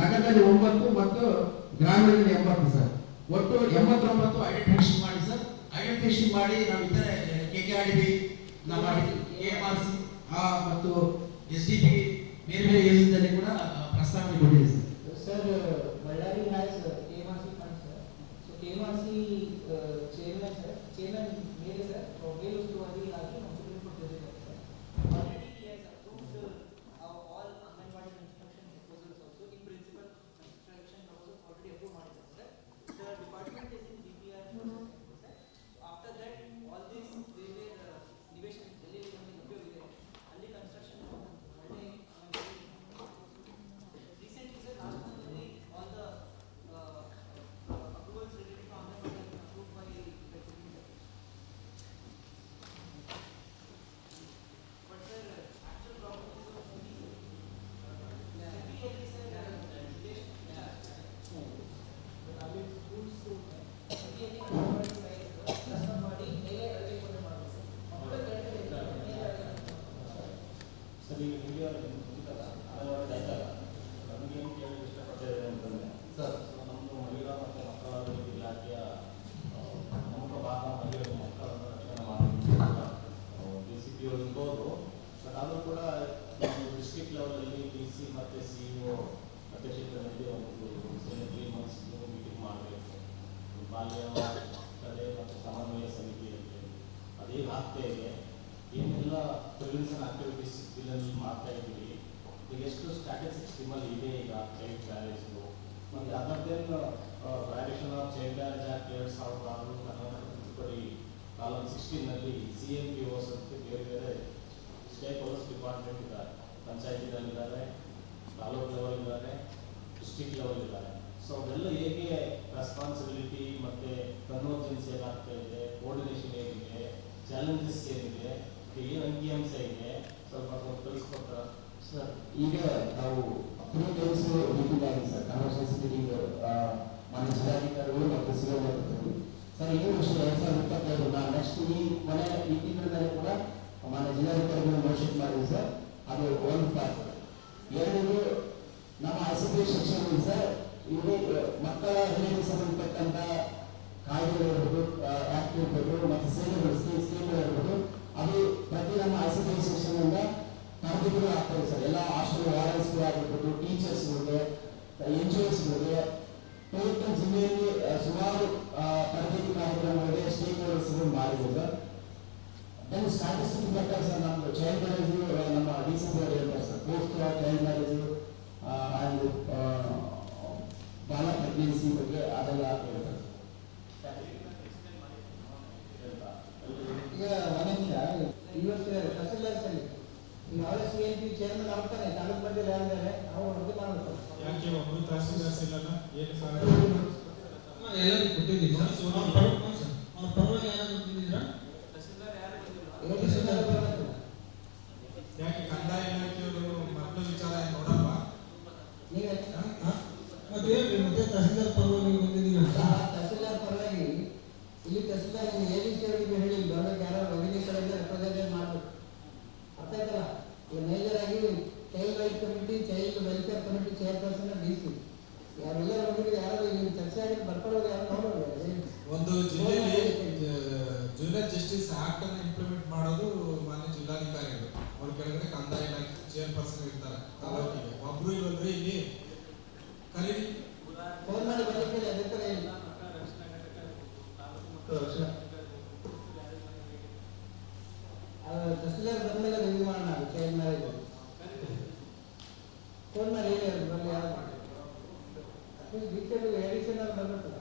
ನಗರದಲ್ಲಿ 9 ಮತ್ತು ಗ್ರಾಮೀಣದಲ್ಲಿ 80 ಸರ್. ಒಟ್ಟು 89 ಐಡೆಂಟಿಫಿಕೇಶನ್ ಮಾಡಿ ಸರ್. ಐಡೆಂಟಿಫಿಕೇಶನ್ ಮಾಡಿ ನಾವು ಇತರ KKRDB ನಮ್ಮ AMRC ಮತ್ತು SDP ಬೇರೆ ಬೇರೆ ಯೋಜನೆಯಲ್ಲಿ ಕೂಡ ಪ್ರಸ್ತಾವನೆ ಕೊಟ್ಟಿದೆ sir. sir, Ballari has KMRC funds, sir. So KMRC chairman, sir, chairman mere sir, Rogel Ustuwadi आगे हम सुप्रीम कोर्ट भेजे गए sir. Already he has approved all Anganwadi construction proposals also. In principle, construction proposals already approved ಮಾಡಿದ್ದಾರೆ sir. The department is in DPR process, sir. So after that, all these they were ನಿವೇಶನ ಎಲ್ಲಿ ನಮಗೆ ಲಭ್ಯವಿದೆ ಅಲ್ಲಿ construction already recently sir, last month only all the approvals related to Anganwadi have been approved by the executive. But sir, actual problem is of city. City sir, relation. but ಅಲ್ಲಿ ಸ್ಕೂಲ್ಸ್ City Anganwadi side ಕಷ್ಟ ಮಾಡಿ ಮೇಲೆ ಅಳವಡಿಕೆ ಮಾಡಬೇಕು. ಮಕ್ಕಳ ಕಡೆ ಮೇಲೆ ಸರಿ ನಿಮಗೆ ಅಂಗನವಾಡಿ ಆಯ್ತಲ್ಲ ನಮಗೆ ಏನು ಕೇಳಲು ಇಷ್ಟಪಟ್ಟಿದ್ದಾರೆ ಅಂತಂದರೆ ಸರ್ ನಮ್ಮದು ಮಹಿಳಾ ಮತ್ತು ಮಕ್ಕಳ ಅಭಿವೃದ್ಧಿ ಇಲಾಖೆಯ ಪ್ರಮುಖ ಭಾಗ ಮಹಿಳೆಯರು ಮಕ್ಕಳನ್ನು ರಕ್ಷಣೆ ಮಾಡೋದು DCP ಅವರು ಇರ್ಬೋದು. ಬಟ್ ಆದರೂ ಕೂಡ ನಾವು ಡಿಸ್ಟ್ರಿಕ್ಟ್ ಲೆವೆಲಲ್ಲಿ DC ಮತ್ತು CEO ಅಧ್ಯಕ್ಷತೆಯಲ್ಲಿ ಒಂದು 3 months ಮೀಟಿಂಗ್ ಮಾಡಬೇಕು. ಬಾಲ್ಯ ತಡೆ ಮತ್ತು ಸಮನ್ವಯ ಸಮಿತಿಯಲ್ಲಿ ಅದೇ ಆಗ್ತಾ ಇದೆ. ಏನೆಲ್ಲ ಪ್ರಿವೆನ್ಷನ್ ಆಕ್ಟಿವಿಟೀಸ್ ಬಿಲ್ಲಲ್ಲಿ ಮಾಡ್ತಾ ಇದ್ದೀವಿ. ಈಗ ಎಷ್ಟು ಸ್ಟ್ಯಾಟಿಸ್ಟಿಕ್ಸ್ ನಿಮ್ಮಲ್ಲಿ ಇದೆ ಈಗ ಚೈಲ್ಡ್ ಮ್ಯಾರೇಜ್ದು ಮತ್ತು ಅದರದ್ದೇನು prevention of child marriage act 2006 Karnataka ತಿದ್ದುಪಡಿ ಕಾಲಮ್ 16ನಲ್ಲಿ CMPOs ಅಂತ ಬೇರೆ ಬೇರೆ ಸ್ಟೇಕ್ ಹೋಲ್ಡರ್ಸ್ ಡಿಪಾರ್ಟ್ಮೆಂಟ್ ಇದ್ದಾರೆ. ಪಂಚಾಯತಿನಲ್ಲಿದ್ದಾರೆ, ತಾಲೂಕು ಲೆವೆಲ್ ಇದ್ದಾರೆ, ಡಿಸ್ಟ್ರಿಕ್ಟ್ ಲೆವೆಲ್ ಇದ್ದಾರೆ. ಸೊ ಅವೆಲ್ಲ ಹೇಗೆ ರೆಸ್ಪಾನ್ಸಿಬಿಲಿಟಿ ಮತ್ತು ಕನ್ವರ್ಜೆನ್ಸ್ ಏನಾಗ್ತಾ ಇದೆ, ಕೋರ್ಡಿನೇಷನ್ ಹೇಗಿದೆ, ಚಾಲೆಂಜಸ್ ಏನಿದೆ, ಏನು ಅಂಕಿಅಂಶ ಇದೆ, ಸ್ವಲ್ಪ ತಿಳಿಸ್ಕೊಡ್ತಾರೆ ಸರ್. ಈಗ ನಾವು ಅಪ್ರೂವ್ ಟೈಮ್ಸ್ ಮೀಟಿಂಗ್ ಆಗಿದೆ ಸರ್, ಕನ್ವರ್ಸೇಷನ್ ಮೀಟಿಂಗ್ ಮಾನ್ಯ ಜಿಲ್ಲಾಧಿಕಾರಿಗಳು ಮತ್ತು ಸಿಎಂ ಸರ್. ಈ ವರ್ಷ 2025 ನಾವು ನೆಕ್ಸ್ಟ್ ಈ ಕೊನೆ ಈ ತಿಂಗಳಲ್ಲಿ ಕೂಡ ಮಾನ್ಯ ಜಿಲ್ಲಾಧಿಕಾರಿಗಳು ಮೋಷನ್ ಮಾಡಿದ್ವಿ ಸರ್. ಅದು ಒಂದು ಪಾರ್ಟ್. ಎರಡನೇದು ನಮ್ಮ ICPS ಸೆಕ್ಷನ್ ಸರ್, ಇಲ್ಲಿ ಮಕ್ಕಳ ಹಿರಿಯರಿಗೆ ಸಂಬಂಧಪಟ್ಟಂತ ಕಾಯ್ದೆಗಳಿರ್ಬೋದು, ಆಕ್ಟ್ ಇರ್ಬೋದು ಮತ್ತು ಸೇವೆಗಳು ಸ್ಕೀಮ್ಗಳಿರ್ಬೋದು, ಅದು ಪ್ರತಿ ನಮ್ಮ ICPS ಸೆಕ್ಷನ್ ಇಂದ ತರಬೇತಿಗಳು ಆಗ್ತದೆ ಸರ್. ಎಲ್ಲ ಹಾಸ್ಟೆಲ್ ವಾರ್ಡನ್ಸ್ಗಳು ಆಗಿರ್ಬೋದು, ಟೀಚರ್ಸ್ಗಳಿಗೆ, NGOsಗಳಿಗೆ, ಟೋಟಲ್ ಜಿಲ್ಲೆಯಲ್ಲಿ ಸುಮಾರು ತರಬೇತಿ ಕಾರ್ಯಕ್ರಮಗಳಿಗೆ ಸ್ಟೇಕ್ ಹೋಲ್ಡರ್ಸ್ಗಳು ಮಾಡಿದ್ರು ಸರ್. ನಮ್ಮ ಸ್ಟಾಟಿಸ್ಟಿಕ್ ಪ್ರಕಾರ ಸರ್ ನಮ್ದು ಚೈಲ್ಡ್ ಮ್ಯಾರೇಜ್ ನಮ್ಮ ಡಿಸೆಂಬರ್ ಹೇಳ್ತಾರೆ sir post child marriage and ಬಾಲ ಪ್ರೆಗ್ನೆನ್ಸಿ ಬಗ್ಗೆ ಅದೆಲ್ಲ ಹೇಳ್ತಾರೆ. ಈಗ ಒಂದೊಂದಿನ ಇವತ್ತು ತಹಸೀಲ್ದಾರ್ ಸರಿ ಈಗ ಅವರ ಸಿ ಎನ್ ಪಿ ಚೇರ್ಮನ್ ಆಗ್ತಾರೆ ತಾಲೂಕು ಮಧ್ಯದಲ್ಲಿ ಯಾರಿದ್ದಾರೆ ಅವ್ರು ವರದಿ ಮಾಡಬೇಕು. ಯಾಕೆ ಒಬ್ಬರು ತಹಸೀಲ್ದಾರ್ಸ್ ಇಲ್ಲಲ್ಲ ಏನು ಸರ್ ಎಲ್ಲರಿಗೂ ಕೊಟ್ಟಿದ್ದೀವಿ ಸರ್. ಅವ್ರ ಪರವಾಗಿ ಯಾರಾದರೂ ಕೊಟ್ಟಿದ್ದೀರಾ? ಯಾಕೆ ಕಂದಾಯ ಇಲಾಖೆಯವರು ಮಕ್ಕಳ ವಿಚಾರ ನೋಡಲ್ವಾ? ನೀವೇ ಮತ್ತೆ ತಹಸೀಲ್ದಾರ್ ಪರವಾಗಿ ಬಂದಿದ್ದೀರಾ? ತಹಸೀಲ್ದಾರ್ ಪರವಾಗಿ ಇಲ್ಲಿ ತಹಸೀಲ್ದಾರ್ ಎ ಡಿ ಸಿ ಅವರಿಗೆ ಹೇಳಿ ಗೌರವಕ್ಕೆ ಯಾರೋ ರೆವಿನ್ಯೂ ಕಡೆಯಿಂದ ರೆಪ್ರೆಸೆಂಟೇಟ್ ಮಾಡಬೇಕು. ಅರ್ಥ ಆಯ್ತಲ್ಲ? ಈಗ ಮೇಜರ್ ಆಗಿ child right committee child welfare committee chairperson D C ಯಾರೆಲ್ಲರ ಬಗ್ಗೆ ಯಾರು ಇಲ್ಲಿ ಚರ್ಚೆ ಆಗಿ ಬರ್ಕೊಳ್ಳೋದು ಯಾರು ನೋಡೋದು. ಒಂದು ಜಿಲ್ಲೆಯಲ್ಲಿ ಜೂನಿಯರ್ ಜಸ್ಟಿಸ್ ಆಕ್ಟ್ ಅನ್ನು ಇಂಪ್ಲಿಮೆಂಟ್ ಮಾಡೋದು ಮಾನ್ಯ ಜಿಲ್ಲಾಧಿಕಾರಿಗಳು. ಅವ್ರ ಕೆಳಗಡೆ ಕಂದಾಯ ಇಲಾಖೆ ಚೇರ್ಪರ್ಸನ್ ಇರ್ತಾರೆ ತಾಲೂಕಿಗೆ. ಒಬ್ರು ಇಲ್ಲಂದ್ರೆ ಇಲ್ಲಿ ಕರೀರಿ, ಫೋನ್ ಮಾಡಿ ಬರಲಿಕ್ಕೆ ಅದಕ್ಕೆ ಹೇಳಿ. ತಹಸೀಲ್ದಾರ್ ಬಂದಾಗ ರಿವ್ಯೂ ಮಾಡೋಣ ಚೈಲ್ಡ್ ಮ್ಯಾರೇಜ್. ಫೋನ್ ಮಾಡಿ ಹೇಳಿ ಅವ್ರು ಬರಲಿ ಯಾರು ಅಟ್ಲೀಸ್ಟ್ ಡೀಟೇಲ್ ಎಡಿಷನ್ ಅವ್ರು ಬರಬೇಕಲ್ಲ.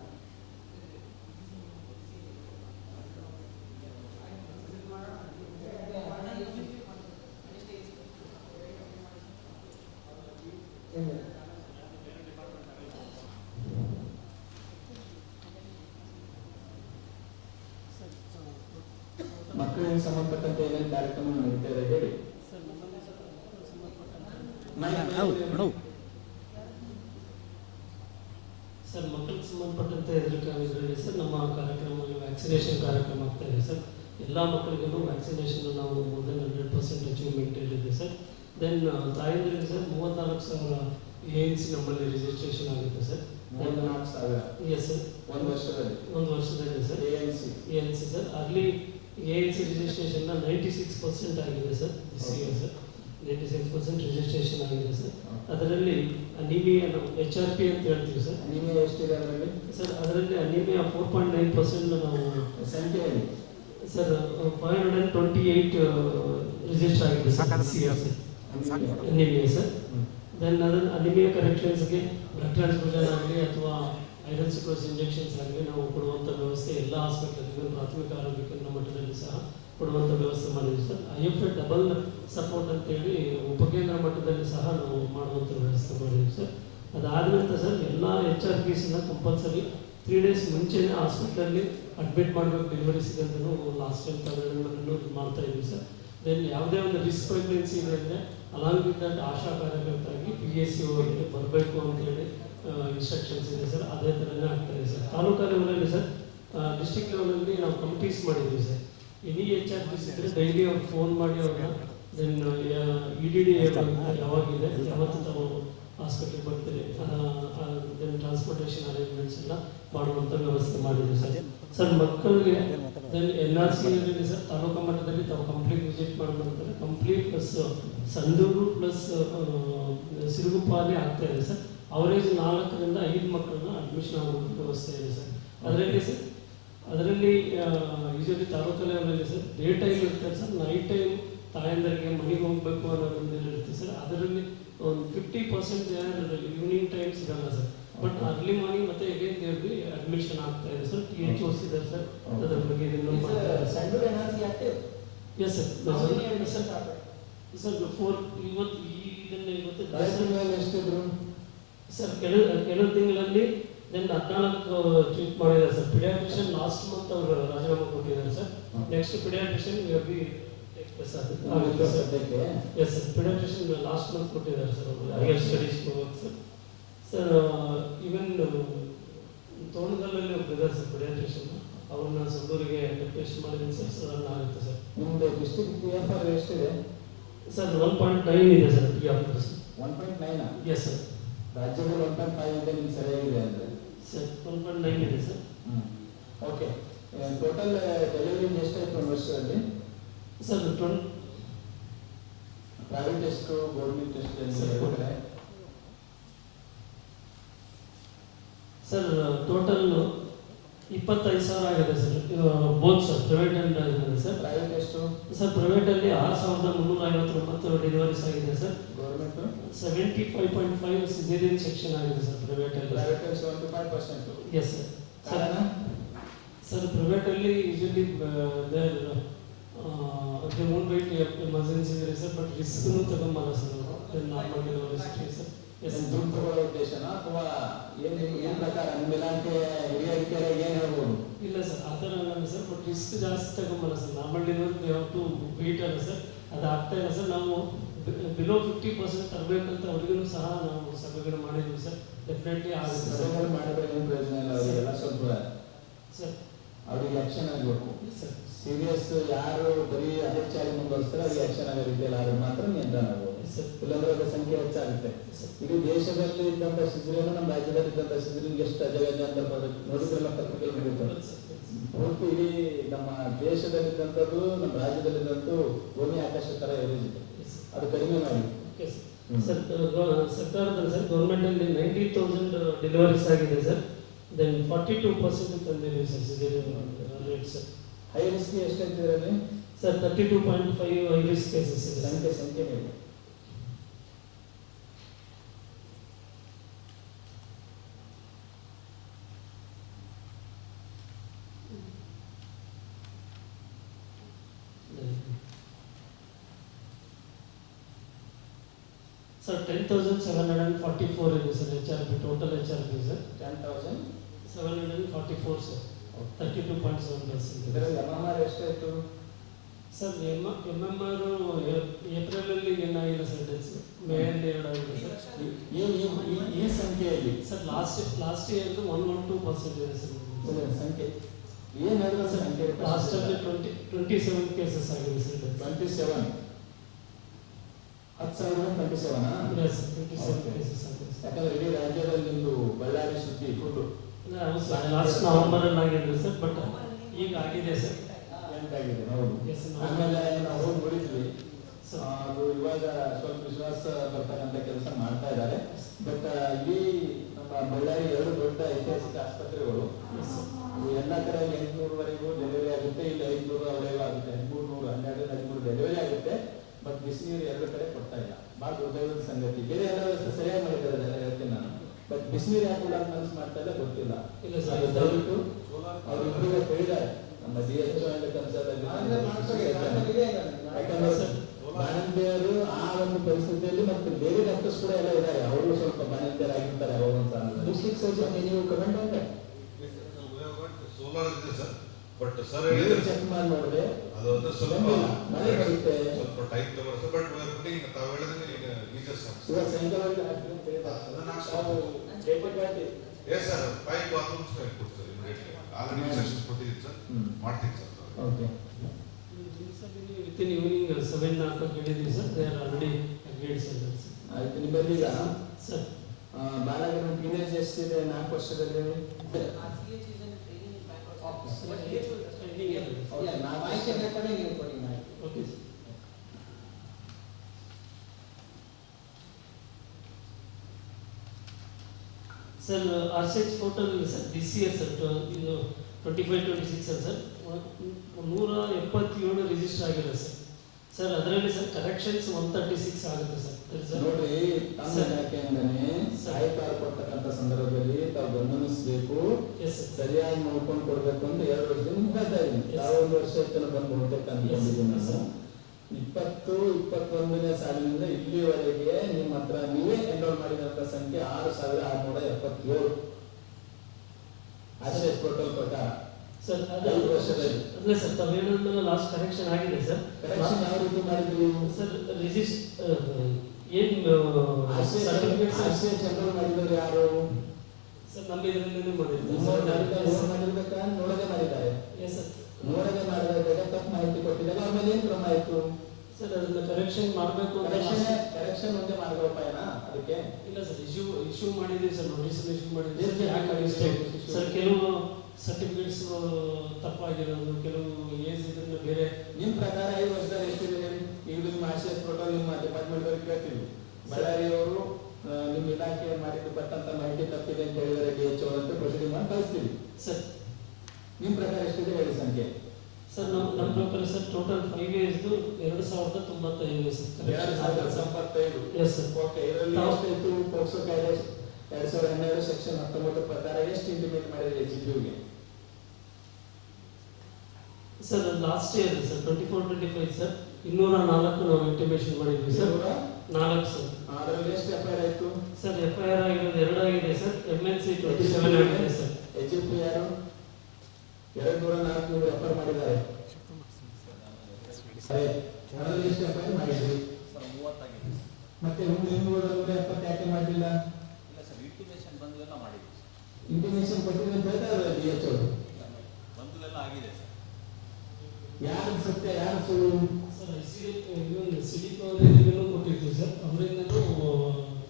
ಮಕ್ಕಳಿಗೆ ಸಂಬಂಧಪಟ್ಟಂತೆ ಏನೇನು ಕಾರ್ಯಕ್ರಮ ನಡೀತಾ ಇದೆ ಹೇಳಿ. ಸರ್ ಮಕ್ಕಳಿಗೆ ಸಂಬಂಧಪಟ್ಟಂತೆ ಇದರಲ್ಲಿ ಸರ್ ನಮ್ಮ ಕಾರ್ಯಕ್ರಮ ವ್ಯಾಕ್ಸಿನೇಷನ್ ಕಾರ್ಯಕ್ರಮ ಆಗ್ತಾ ಇದೆ ಸರ್. ಎಲ್ಲ ಮಕ್ಕಳಿಗೂ ವ್ಯಾಕ್ಸಿನೇಷನ್ ನಾವು ಮೋರ್ ದೆನ್ 100% ಅಚೀವ್ಮೆಂಟ್ ಇದೆ ಸರ್. ದೆನ್ ತಾಯಂದಿರಿಗೆ ಸರ್ 34,000 ANC ನಮ್ಮಲ್ಲಿ ರಿಜಿಸ್ಟ್ರೇಷನ್ ಆಗುತ್ತೆ ಸರ್. 34,000 ಎಸ್ ಸರ್, ಒಂದು ವರ್ಷದಲ್ಲಿ ಸರ್ ANC ಸರ್. ಅಲ್ಲಿ ANC ರಿಜಿಸ್ಟ್ರೇಷನ್ನ 96% ಆಗಿದೆ sir. This year sir 96% registration ಆಗಿದೆ ಸರ್. ಅದರಲ್ಲಿ ಅನಿಮಿಯಾ ನಾವು HRP ಅಂತ ಹೇಳ್ತೀವಿ ಸರ್. ಅನಿಮಿಯಾ ಎಷ್ಟಿದೆ ಅದರಲ್ಲಿ ಸರ್? ಅದರಲ್ಲಿ ಅನಿಮಿಯಾ 4.9% ನಾವು ಸಂಖ್ಯೆಯಲ್ಲಿ ಸರ್ 528 ರಿಜಿಸ್ಟರ್ ಆಗಿದೆ sir this year sir anaemia sir. Then ಅದನ್ನು ಅನಿಮಿಯಾ ಕರೆಕ್ಷನ್ಸ್ಗೆ ಬ್ಲಡ್ ಟ್ರಾನ್ಸ್ಫ್ಯೂಷನ್ ಆಗಲಿ ಅಥವಾ ಐರನ್ ಸುಕ್ರೋಸ್ ಇಂಜೆಕ್ಷನ್ಸ್ ಆಗಲಿ ನಾವು ಕೊಡುವಂಥ ವ್ಯವಸ್ಥೆ ಎಲ್ಲ ಹಾಸ್ಪಿಟಲ್ಗೂ ಪ್ರಾಥಮಿಕ ಆರೋಗ್ಯ ಕೇಂದ್ರ ಮಟ್ಟದಲ್ಲಿ ಸಹ ಕೊಡುವಂಥ ವ್ಯವಸ್ಥೆ ಮಾಡಿದ್ವಿ ಸರ್. IFA ಡಬಲ್ ಸಪೋರ್ಟ್ ಅಂತೇಳಿ ಉಪಕೇಂದ್ರ ಮಟ್ಟದಲ್ಲಿ ಸಹ ನಾವು ಮಾಡುವಂಥ ವ್ಯವಸ್ಥೆ ಮಾಡಿದ್ವಿ ಸರ್. ಅದಾದ ನಂತರ ಸರ್ ಎಲ್ಲ HRPsನ ಕಂಪಲ್ಸರಿ 3 days ಮುಂಚೆನೇ ಹಾಸ್ಪಿಟಲಲ್ಲಿ ಅಡ್ಮಿಟ್ ಮಾಡಬೇಕು ಡೆಲಿವರಿ ಸಿಗಂತೂ ಲಾಸ್ಟ್ ಟೈಮ್ ತಮಿಳುನಾಡು ಮಾಡ್ತಾ ಇದ್ವಿ ಸರ್. ದೆನ್ ಯಾವುದೇ ಒಂದು ರಿಸ್ಕ್ ಪ್ರೆಗ್ನೆನ್ಸಿ ಇದೆ ಅಂದರೆ ಅಲಾಂಗ್ ವಿತ್ ದಟ್ ಆಶಾ ಕಾರ್ಯಕರ್ತರಾಗಿ PSC ಅವರಿಗೆ ಬರಬೇಕು ಅಂತೇಳಿ ಇನ್ಸ್ಟ್ರಕ್ಷನ್ಸ್ ಇದೆ ಸರ್. ಅದೇ ಥರನೇ ಆಗ್ತಾ ಇದೆ ಸರ್. ತಾಲೂಕಾ ಲೆವೆಲಲ್ಲಿ ಸರ್, ಡಿಸ್ಟ್ರಿಕ್ಟ್ ಲೆವೆಲಲ್ಲಿ ನಾವು ಕಮಿಟೀಸ್ ಮಾಡಿದ್ವಿ ಸರ್. ಎನಿ HRPs ಇದ್ದರೆ ಡೈಲಿ ಅವ್ರು ಫೋನ್ ಮಾಡಿ ಅವ್ರನ್ನ ದೆನ್ EDD ಯಾವಾಗಿದೆ ಯಾವತ್ತು ತಾವು ಹಾಸ್ಪಿಟ್ಲಿಗೆ ಬರ್ತೀರಿ ದೆನ್ ಟ್ರಾನ್ಸ್ಪೋರ್ಟೇಷನ್ ಅರೇಂಜ್ಮೆಂಟ್ಸ್ ಎಲ್ಲ ಮಾಡುವಂಥ ವ್ಯವಸ್ಥೆ ಮಾಡಿದ್ವಿ ಸರ್. ಸರ್ ಮಕ್ಕಳಿಗೆ ದೆನ್ NRC ಸರ್ ತಾಲೂಕಾ ಮಟ್ಟದಲ್ಲಿ ತಾವು ಕಂಪ್ಲೀಟ್ ವಿಸಿಟ್ ಮಾಡ್ತಾರೆ. ಕಂಪ್ಲೀಟ್ ಪ್ಲಸ್ ಸಂಡೂರು ಪ್ಲಸ್ ಸಿರುಗುಪ್ಪಾಲಿ ಆಗ್ತಾ ಇದೆ ಸರ್. ಅವರೇಜ್ 4ರಿಂದ 5 ಮಕ್ಕಳನ್ನ ಅಡ್ಮಿಷನ್ ಆಗುವಂಥ ವ್ಯವಸ್ಥೆ ಇದೆ ಸರ್. ಅದರಲ್ಲಿ ಯೂಶಲಿ ತಾಲೂಕು ಲೆವೆಲಲ್ಲಿ ಸರ್ ಡೇ ಟೈಮ್ ಇರ್ತಾರೆ ಸರ್. ನೈಟ್ ಟೈಮ್ ತಾಯಂದರಿಗೆ ಮನೆಗೆ ಹೋಗಬೇಕು ಅನ್ನೋದೊಂದು ಇರುತ್ತೆ ಸರ್. ಅದರಲ್ಲಿ ಒಂದು 50% ಈವ್ನಿಂಗ್ ಟೈಮ್ಸ್ ಇರಲ್ಲ ಸರ್. ಬಟ್ ಅರ್ಲಿ ಮಾರ್ನಿಂಗ್ ಮತ್ತೆ ಎಗೇನ್ ದೇವ್ರಿಗೆ ಅಡ್ಮಿಷನ್ ಆಗ್ತಾ ಇದೆ ಸರ್. THOs ಇದೆ ಸರ್. ಅದರ ಬಗ್ಗೆ ಇದನ್ನು Sandur NRC active yes sir. Sir ಇವತ್ತು ಎಷ್ಟಿದ್ರು ಸರ್ ಕೆಲವು ತಿಂಗಳಲ್ಲಿ ದೆನ್ 14 ಟ್ರೀಟ್ ಮಾಡಿದ್ದಾರೆ ಸರ್. ಪಿಡಿಯಾಟ್ರಿಷಿಯನ್ ಲಾಸ್ಟ್ ಮಂತ್ ಅವರು ರಾಜೀನಾಮೆ ಕೊಟ್ಟಿದ್ದಾರೆ sir. Next paediatrician yes sir paediatrician last month ಕೊಟ್ಟಿದ್ದಾರೆ ಸರ್ ಅವರು ಹೈಯರ್ ಸ್ಟಡೀಸ್ ಹೋಗೋದು ಸರ್. ಸರ್ ಈವನ್ ತೋಣಗಲ್ಲಲ್ಲಿ ಒಬ್ಬರಿದ್ದಾರೆ ಸರ್ ಪಿಡಿಯಾಟ್ರಿಷಿಯನ್. ಅವ್ರನ್ನ ಸಂಡೂರಿಗೆ ಟೆಸ್ಟ್ ಮಾಡಿದ್ದೀನಿ ಸರ್. ಸರ್ ಆಗುತ್ತೆ ಸರ್. ನಿಮ್ಮದು ಡಿಸ್ಟ್ರಿಕ್ಟ್ PFR ಎಷ್ಟಿದೆ ಸರ್? 1.9 ಇದೆ sir PFR sir. 1.9 yes sir. ರಾಜ್ಯದಲ್ಲಿ 1.5 ಇದೆ. ನಿಮ್ಗೆ ಸರಿಯಾಗಿದೆ ಅಂದರೆ ಸರ್ 1.9 ಇದೆ ಸರ್. ಓಕೆ. ಟೋಟಲ್ ಡೆಲಿವರಿ ಎಷ್ಟಾಯ್ತು ಒಂದು ವರ್ಷದಲ್ಲಿ sir? Private test government test sir total 25,000 ಆಗಿದೆ sir, both sir private and sir. Private ಎಷ್ಟು? ಸರ್ ಪ್ರೈವೇಟಲ್ಲಿ 6,359 ಡೆಲಿವರೀಸ್ ಆಗಿದೆ ಸರ್. ಗೌರ್ಮೆಂಟ್ 75.5 ಸಿಸೇರಿಯನ್ ಸೆಕ್ಷನ್ ಆಗಿದೆ ಸರ್ ಪ್ರೈವೇಟಲ್ಲಿ. ಪ್ರೈವೇಟ್ 75%. Yes sir. ಕಾರಣ? ಸರ್ ಪ್ರೈವೇಟಲ್ಲಿ usually there they won't wait emergency ಇದೆ ಸರ್, ಬಟ್ ರಿಸ್ಕ್ನು ತಗೊಂಬಲ್ಲ sir normal delivery sir. Yes ಏನ್ ದುಡ್ಡು ತಗೊಳ್ಳೋ ಉದ್ದೇಶನ ಅಥವಾ ಏನ್ ಪ್ರಕಾರ ನಿಮ್ಮ ಇಲಾಖೆ ಹಿರಿಯ ಅಧಿಕಾರಿಗೆ ಏನ್ ಹೇಳ್ಬೋದು? ಇಲ್ಲ ಸರ್, ಆ ಥರ ಅಲ್ಲ ಸರ್, ಬಟ್ ರಿಸ್ಕ್ ಜಾಸ್ತಿ ತಗೊಂಬಲ್ಲ ಸರ್. ನಾರ್ಮಲ್ ಡೆಲಿವರಿ ಯಾವ ಟು ವೆಯ್ಟ್ ಅಲ್ಲ ಸರ್, ಅದು ಆಗ್ತಾ ಇಲ್ಲ ಸರ್. ನಾವು ಬಿಲೋ 50% ತರಬೇಕಂತ ಅವ್ರಿಗೂ ಸಹ ನಾವು ಸಭೆಗಳು ಮಾಡಿದ್ವಿ ಸರ್. ಡೆಫಿನೆಟ್ಲಿ ಆಗುತ್ತೆ ಸರ್. ಸಭೆಗಳು ಮಾಡಿದ್ರೆ ಏನು ಪ್ರಯೋಜನ ಇಲ್ಲ, ಅವರಿಗೆಲ್ಲ ಸ್ವಲ್ಪ ಸರ್ ಅವ್ರಿಗೆ ಆಕ್ಷನ್ ಆಗಬೇಕು. ಸರ್ ಸೀರಿಯಸ್ ಯಾರು ಬರೀ ಅಧಿಕಾರಿ ಮುಂದುವರಿಸ್ತಾರೆ ಅವ್ರಿಗೆ ಆಕ್ಷನ್ ಆಗೋ ರೀತಿಯಲ್ಲಿ ಆದ್ರೆ ಮಾತ್ರ ನಿಯಂತ್ರಣ ಆಗ್ಬೋದು. ಇಲ್ಲಾಂದ್ರೆ ಅದರ ಸಂಖ್ಯೆ ಹೆಚ್ಚಾಗುತ್ತೆ. ಇಡೀ ದೇಶದಲ್ಲಿ ಇದ್ದಂಥ ಸಿಜರಿಯನ್ನು ನಮ್ಮ ರಾಜ್ಯದಲ್ಲಿ ಇದ್ದಂಥ ಸಿಜರಿಂಗ್ ಎಷ್ಟು ಅಜಗಜ ಅಂತ ನೋಡಿದ್ರೆಲ್ಲ ಪತ್ರಿಕೆಗಳು ಬರೀತಾರೆ. ಪೂರ್ತಿ ಇಡೀ ನಮ್ಮ ದೇಶದಲ್ಲಿದ್ದಂಥದ್ದು ನಮ್ಮ ರಾಜ್ಯದಲ್ಲಿದ್ದಂತೂ ಭೂಮಿ ಆಕಾಶ ಥರ ಎವರೇಜ್ ಇದೆ. ಅದು ಕಡಿಮೆ ಮಾಡಿ ಸರ್. ಸರ್ಕಾರದಲ್ಲಿ ಸರ್ ಗೌರ್ಮೆಂಟಲ್ಲಿ 90,000 ಡೆಲಿವರೀಸ್ ಆಗಿದೆ ಸರ್. ದೆನ್ 42% ತಂದಿದ್ದೀವಿ sir caesarean rate sir. High risk ಎಷ್ಟು ಅಂತಿದ್ರಲ್ಲಿ ಸರ್ 32.5 ಹೈ ರಿಸ್ಕ್ ಕೇಸಸ್ ಇದೆ. ಸಂಖ್ಯೆ ಹೇಳಿ. ಸರ್ 10,744 ಇದೆ sir HRP, total HRP sir 10,744 sir, 32.7%. ಇದರಲ್ಲಿ MMR ಎಷ್ಟಾಯ್ತು ಸರ್? MMR ಏಪ್ರಿಲಲ್ಲಿ ಏನಾಗಿಲ್ಲ ಸರ್, ಡೆತ್ಸ್ ಮೇಯಲ್ಲಿ 2 ಆಗಿದೆ ಸರ್. ಈ ಸಂಖ್ಯೆಯಲ್ಲಿ ಸರ್ ಲಾಸ್ಟ್ ಇಯರ್ದು 112% ಇದೆ ಸರ್ ಸಂಖ್ಯೆ ಏನು ಹೇಳಿದ್ರೆ ಸಂಖ್ಯೆ ಲಾಸ್ಟಲ್ಲಿ 27 ಕೇಸಸ್ ಆಗಿದೆ ಸರ್. 27 10,027 Yes, 27 cases ಆಗಿದೆ ಸರ್. ಯಾಕಂದ್ರೆ ಇಡೀ ರಾಜ್ಯದಲ್ಲಿ ನಿಮ್ದು ಬಳ್ಳಾರಿ ಸುದ್ದಿ ಫುಲ್ ಲಾಸ್ಟ್ ನವೆಂಬರಲ್ಲಿ ಆಗಿದೆ ಸರ್, ಬಟ್ ಈಗ ಆಗಿದೆ ಸರ್. ಆಗಿದೆ. ಹೌದು. Yes, ಆಮೇಲೆ ನಾವು ಹೋಗಿ ನೋಡಿದ್ವಿ, ಅದು ಇವಾಗ ಸ್ವಲ್ಪ ವಿಶ್ವಾಸ ಬರ್ತಕ್ಕಂಥ ಕೆಲಸ ಮಾಡ್ತಾ ಇದ್ದಾರೆ. ಬಟ್ ಇಲ್ಲಿ ನಮ್ಮ ಬಳ್ಳಾರಿ 2 ದೊಡ್ಡ ಐತಿಹಾಸಿಕ ಆಸ್ಪತ್ರೆಗಳು, ಎಲ್ಲ ಕಡೆ 800ವರೆಗೂ ಡೆಲಿವರಿ ಆಗುತ್ತೆ, ಇಲ್ಲಿ 500 ಅವರೆಗೂ ಆಗುತ್ತೆ, 1300 12 13 ಡೆಲಿವರಿ ಆಗುತ್ತೆ. ಬಟ್ ಬಿಸಿನೀರು 2 ಕಡೆ ಕೊಡ್ತಾ ಇಲ್ಲ. ಭಾಳ ದುರ್ದೈವದ ಸಂಗತಿ. ಬೇರೆ ಎಲ್ಲ ವ್ಯವಸ್ಥೆ ಸರಿಯಾಗಿ ಮಾಡಿದ್ದಾರೆ ಅದೆಲ್ಲ ಹೇಳ್ತೀನಿ ನಾನು. ಬಟ್ ಬಿಸಿನೀರು ಯಾಕೆ ಕೂಡ ಮನಸ್ಸು ಮಾಡ್ತಾ ಇಲ್ಲ ಗೊತ್ತಿಲ್ಲ. ಇಲ್ಲ ಸರ್, ದಯವಿಟ್ಟು ಅವ್ರು ಇಬ್ಬರಿಗೆ ಹೇಳಿದ್ದಾರೆ ನಮ್ಮ DSO ಅಂಡ್ ಕನ್ಸಲ್ಟೆಂಟ್. ಯಾಕಂದ್ರೆ ಬಾಣಂತಿಯರು ಆ ಒಂದು ಪರಿಸ್ಥಿತಿಯಲ್ಲಿ ಮತ್ತೆ ಬೇರೆ ಡಾಕ್ಟರ್ಸ್ ಕೂಡ ಎಲ್ಲ ಇದ್ದಾರೆ, ಅವರು ಸ್ವಲ್ಪ ಬಾಣಂತಿಯರಾಗಿರ್ತಾರೆ ಅವಾಗ ಅಂತ. ಡಿಸ್ಟ್ರಿಕ್ಟ್ ಸರ್ಜನ್ ನೀವು ಕಮೆಂಟ್ ಅಂದ್ರೆ ಸೋಲಾರ್ ಇದೆ ಸರ್, ಬಟ್ ಸರ್ ಚೆಕ್ ಮಾಡಿ ನೋಡಿದ್ರೆ ಅದು ಅಂದ್ರೆ ಸ್ವಲ್ಪ ಮಳೆ ಬರುತ್ತೆ, ಸ್ವಲ್ಪ ಟೈಮ್ ತಗೊಳ್ಳುತ್ತೆ. ಬಟ್ ತಾವು ಹೇಳಿದ್ರೆ ಈಗ ಈಜಸ್ ಇವಾಗ ಸಾಯಂಕಾಲ ಎಸ್ ಸರ್ 5 ಬಾತ್ರೂಮ್ಸ್ ಕೊಡ್ತಾರೆ ಇಮಿಡಿಯೇಟ್ಲಿ. ಆಲ್ರೆಡಿ ಇನ್ಸ್ಟ್ರಕ್ಷನ್ಸ್ ಕೊಟ್ಟಿದ್ದೀನಿ ಸರ್, ಮಾಡ್ತೀನಿ sir. Okay. Within evening 7 o'clock ಹೇಳಿದ್ದೀವಿ sir. They are already agreed sir. ಆಯ್ತು. ನಿಮ್ಮಲ್ಲಿ ಈಗ ಸರ್ ಬಾಲಕನ ಟೀನೇಜ್ ಎಷ್ಟಿದೆ? 4 ವರ್ಷದಲ್ಲಿ RCH is in training in Bangalore. ಮಾಹಿತಿ ಬೇಕಾದ್ರೆ ನೀವು ಕೊಡಿ ಮಾಹಿತಿ. Okay sir. Sir RCH total sir this year sir ಇದು 25-26 ಸರ್ 177 ರಿಜಿಸ್ಟರ್ ಆಗಿದೆ ಸರ್. ಸರ್ ಅದರಲ್ಲಿ ಸರ್ ಕರೆಕ್ಷನ್ಸ್ 136 ಆಗುತ್ತೆ ಸರ್. ನೋಡ್ರಿ, ತಮ್ಮ ಇಲಾಖೆಯಿಂದನೇ ಸಹಾಯಕಾರ ಕೊಡ್ತಕ್ಕಂಥ ಸಂದರ್ಭದಲ್ಲಿ ತಾವು ಗಮನಿಸಬೇಕು, ಸರಿಯಾಗಿ ನೋಡ್ಕೊಂಡು ಕೊಡ್ಬೇಕು ಅಂತ 2 ವರ್ಷದಿಂದ ಮುಖಾತಾ ಇದ್ದೀನಿ. ತಾವು 1 ವರ್ಷ ಇತ್ತನ ಬಂದು ಬಹುತೇಕ ಅನ್ಕೊಂಡಿದ್ದೀನಿ ನಾನು. 20-21ನೇ ಸಾಲಿನಿಂದ ಇಲ್ಲಿವರೆಗೆ ನಿಮ್ಮ ಹತ್ರ ನೀವೇ ಎನ್ರೋಲ್ ಮಾಡಿದಂತ ಸಂಖ್ಯೆ 6,677 RCH ಟೋಟಲ್ ಪ್ರಕಾರ ಸರ್. 5 ವರ್ಷದಲ್ಲಿ ಅದೇ ಸರ್ ತಮಿಳುನಾಡಿನ ಲಾಸ್ಟ್ ಕರೆಕ್ಷನ್ ಆಗಿದೆ ಸರ್. ಕರೆಕ್ಷನ್ ಯಾವ ರೀತಿ ಮಾಡಿದ್ರಿ ಸರ್? ಏನು ಸರ್ಟಿಫಿಕೇಟ್ RCH ಎನ್ರೋಲ್ ಮಾಡಿದವರು ಯಾರು? ಸರ್ ನಮ್ಮ ಇದರಲ್ಲಿ ಮಾಡಿರ್ಬೇಕಾ ನೋಡದೆ ಮಾಡಿದ್ದಾರೆ. Yes sir. ನೋಡದೆ ಮಾಡಿದಾಗ ತಪ್ಪು ಮಾಹಿತಿ ಕೊಟ್ಟಿದ್ದಾರೆ, ಅವ್ರ ಮೇಲೆ ಏನು ಕ್ರಮ ಆಯ್ತು? ಸರ್ ಅದನ್ನ ಕರೆಕ್ಷನ್ ಮಾಡಬೇಕು. ಕರೆಕ್ಷನ್ ಒಂದೇ ಮಾರ್ಗೋಪಾಯನಾ ಅದಕ್ಕೆ? ಇಲ್ಲ ಸರ್, ಇಶ್ಯೂ ಮಾಡಿದ್ದೀವಿ ಸರ್, ನೋಟಿಸ್ ಇಶ್ಯೂ ಮಾಡಿದ್ದೀವಿ. ಯಾಕೆ ಸರ್ ಕೆಲವು ಸರ್ಟಿಫಿಕೇಟ್ಸ್ ತಪ್ಪಾಗಿರೋದು, ಕೆಲವು ಏಜ್ ಇದನ್ನ ಬೇರೆ. ನಿಮ್ಮ ಪ್ರಕಾರ 5 ವರ್ಷದಲ್ಲಿ ಎಷ್ಟಿದೆ ಹೇಳಿ? ಈಗ ನಿಮ್ಮ RCH ಟೋಟಲ್ ನಿಮ್ಮ ಡಿಪಾರ್ಟ್ಮೆಂಟ್ ಅವ್ರಿಗೆ ಕೇಳ್ತೀವಿ, ಬಳ್ಳಾರಿಯವರು ನಿಮ್ಮ ಇಲಾಖೆ ಮಾಡಿದ್ದು ಪಟ್ಟಂತ ಮಾಹಿತಿ ತಪ್ಪಿದೆ ಅಂತ ಹೇಳಿದರೆ DHO ಅಂತ ಪ್ರೊಸೀಡಿಂಗ್ ಮಾಡಿ ಕಳಿಸ್ತೀವಿ ಸರ್. ನಮ್ಮ ಪ್ರಕಾರ sir total 5 ಇಯರ್ಸ್ದು 2095 sir. 2095. Yes sir. Okay, ಇದರಲ್ಲಿ ಎಷ್ಟಾಯ್ತು? ಪೋಕ್ಸೋ ಕಾಯ್ದೆ 2012 ಸೆಕ್ಷನ್ 19 ಪ್ರಕಾರ ಎಷ್ಟು ಇಂಟಿಮೇಟ್ ಮಾಡಿದ್ರೆ ಜಿಪಿಯುಗೆ? Sir last year sir 24-25 sir 204 ನಾವು ಇಂಟಿಮೇಷನ್ ಮಾಡಿದ್ವಿ ಸರ್. 4 ಸರ್. ಅದರಲ್ಲಿ ಎಷ್ಟು ಎಫ್ಐಆರ್ ಆಯ್ತು ಸರ್? ಎಫ್ಐಆರ್ ಆಗಿರೋದು 2 ಆಗಿದೆ ಸರ್. MNC 27 ಆಗಿದೆ ಸರ್. ಎಜಿಪಿ ಯಾರು 204 ರೆಫರ್ ಮಾಡಿದ್ದಾರೆ. ಸರಿ, ಅದರಲ್ಲಿ ಎಷ್ಟು ಎಫ್ಐಆರ್ ಮಾಡಿದ್ರಿ? ಸರ್ 30 ಆಗಿದೆ. ಮತ್ತೆ 170 ಯಾಕೆ ಮಾಡಲಿಲ್ಲ? ಇಲ್ಲ ಸರ್, ಇಂಟಿಮೇಷನ್ ಬಂದೆಲ್ಲ ಮಾಡಿದ್ವಿ. ಇಂಟಿಮೇಷನ್ ಕೊಟ್ಟಿದ್ರೆ ಅಂತ ಹೇಳ್ತಾರೆ DH ಅವರು. ಬಂದೆಲ್ಲ ಆಗಿದೆ ಸರ್. ಯಾರು ಸತ್ಯ ಯಾರು ಸುಳ್ಳು? ಸರ್ ಸಿಡಿಪ್ ಅವರಿಗೆ ಕೊಟ್ಟಿರ್ತೀವಿ ಸರ್, ಅವರಿಂದನೂ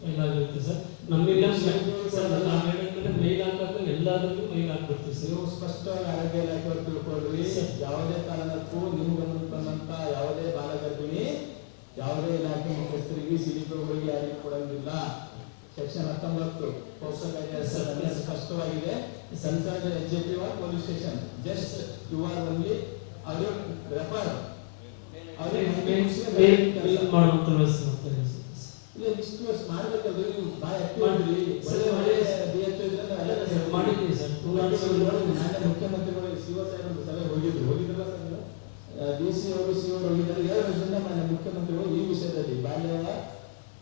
ಫೈಲ್ ಆಗಿರುತ್ತೆ ಸರ್. ನಮ್ಮಿಂದ ಸರ್ ನಾವು ಹೇಳಿದ್ಮೇಲೆ ಮೈಲ್ ಹಾಕಕ್ಕೆ ಎಲ್ಲರಿಗೂ ಮೈಲ್ ಹಾಕ್ಬಿಡ್ತೀವಿ ಸರ್. ನೀವು ಸ್ಪಷ್ಟವಾಗಿ ಆರೋಗ್ಯ ಇಲಾಖೆಯವರು ತಿಳ್ಕೊಳ್ರಿ, ಯಾವುದೇ ಕಾರಣಕ್ಕೂ ನಿಮ್ಮ ಗಮನಕ್ಕೆ ಬಂದಂತ ಯಾವುದೇ ಬಾಲಗರ್ಭಿಣಿ ಯಾವುದೇ ಇಲಾಖೆ ಮುಖ್ಯಸ್ಥರಿಗೆ ಸಿಡಿಪಿಗಳಿಗೆ ಯಾರಿಗೆ ಕೊಡಂಗಿಲ್ಲ. ಸೆಕ್ಷನ್ 19 ಪೋಕ್ಸೋ ಕಾಯ್ದೆ ಸ್ಪಷ್ಟವಾಗಿದೆ. Censored HAP police station just you are only ಅವರು ರೆಫರ್ ಮೇಲ್ ಮಾಡುವಂತ ವ್ಯವಸ್ಥೆ ಮಾಡ್ತಾರೆ ಸರ್. ಇಲ್ಲ ಇಷ್ಟು ವರ್ಷ ಮಾಡ್ಬೇಕಲ್ರಿ, ನೀವು ಭಾಳ ಆಕ್ಟಿವ್ ಆಗಿರಿ. ಒಳ್ಳೆ DHO ಇದ್ರೆ ಎಲ್ಲ ಮಾಡಿದ್ದೀವಿ ಸರ್. ನಾನೇ ಮುಖ್ಯಮಂತ್ರಿಗಳು ಶಿವ ಸಾಹೇಬ್ ಸಲಹೆ ಹೋಗಿದ್ರಲ್ಲ ಸರ್, DC ಅವರು CO ಹೋಗಿದ್ದಾರೆ. 2 ವರ್ಷದಿಂದ ಮಾನ್ಯ ಮುಖ್ಯಮಂತ್ರಿಗಳು ಈ ವಿಷಯದಲ್ಲಿ ಬಾಲ್ಯವ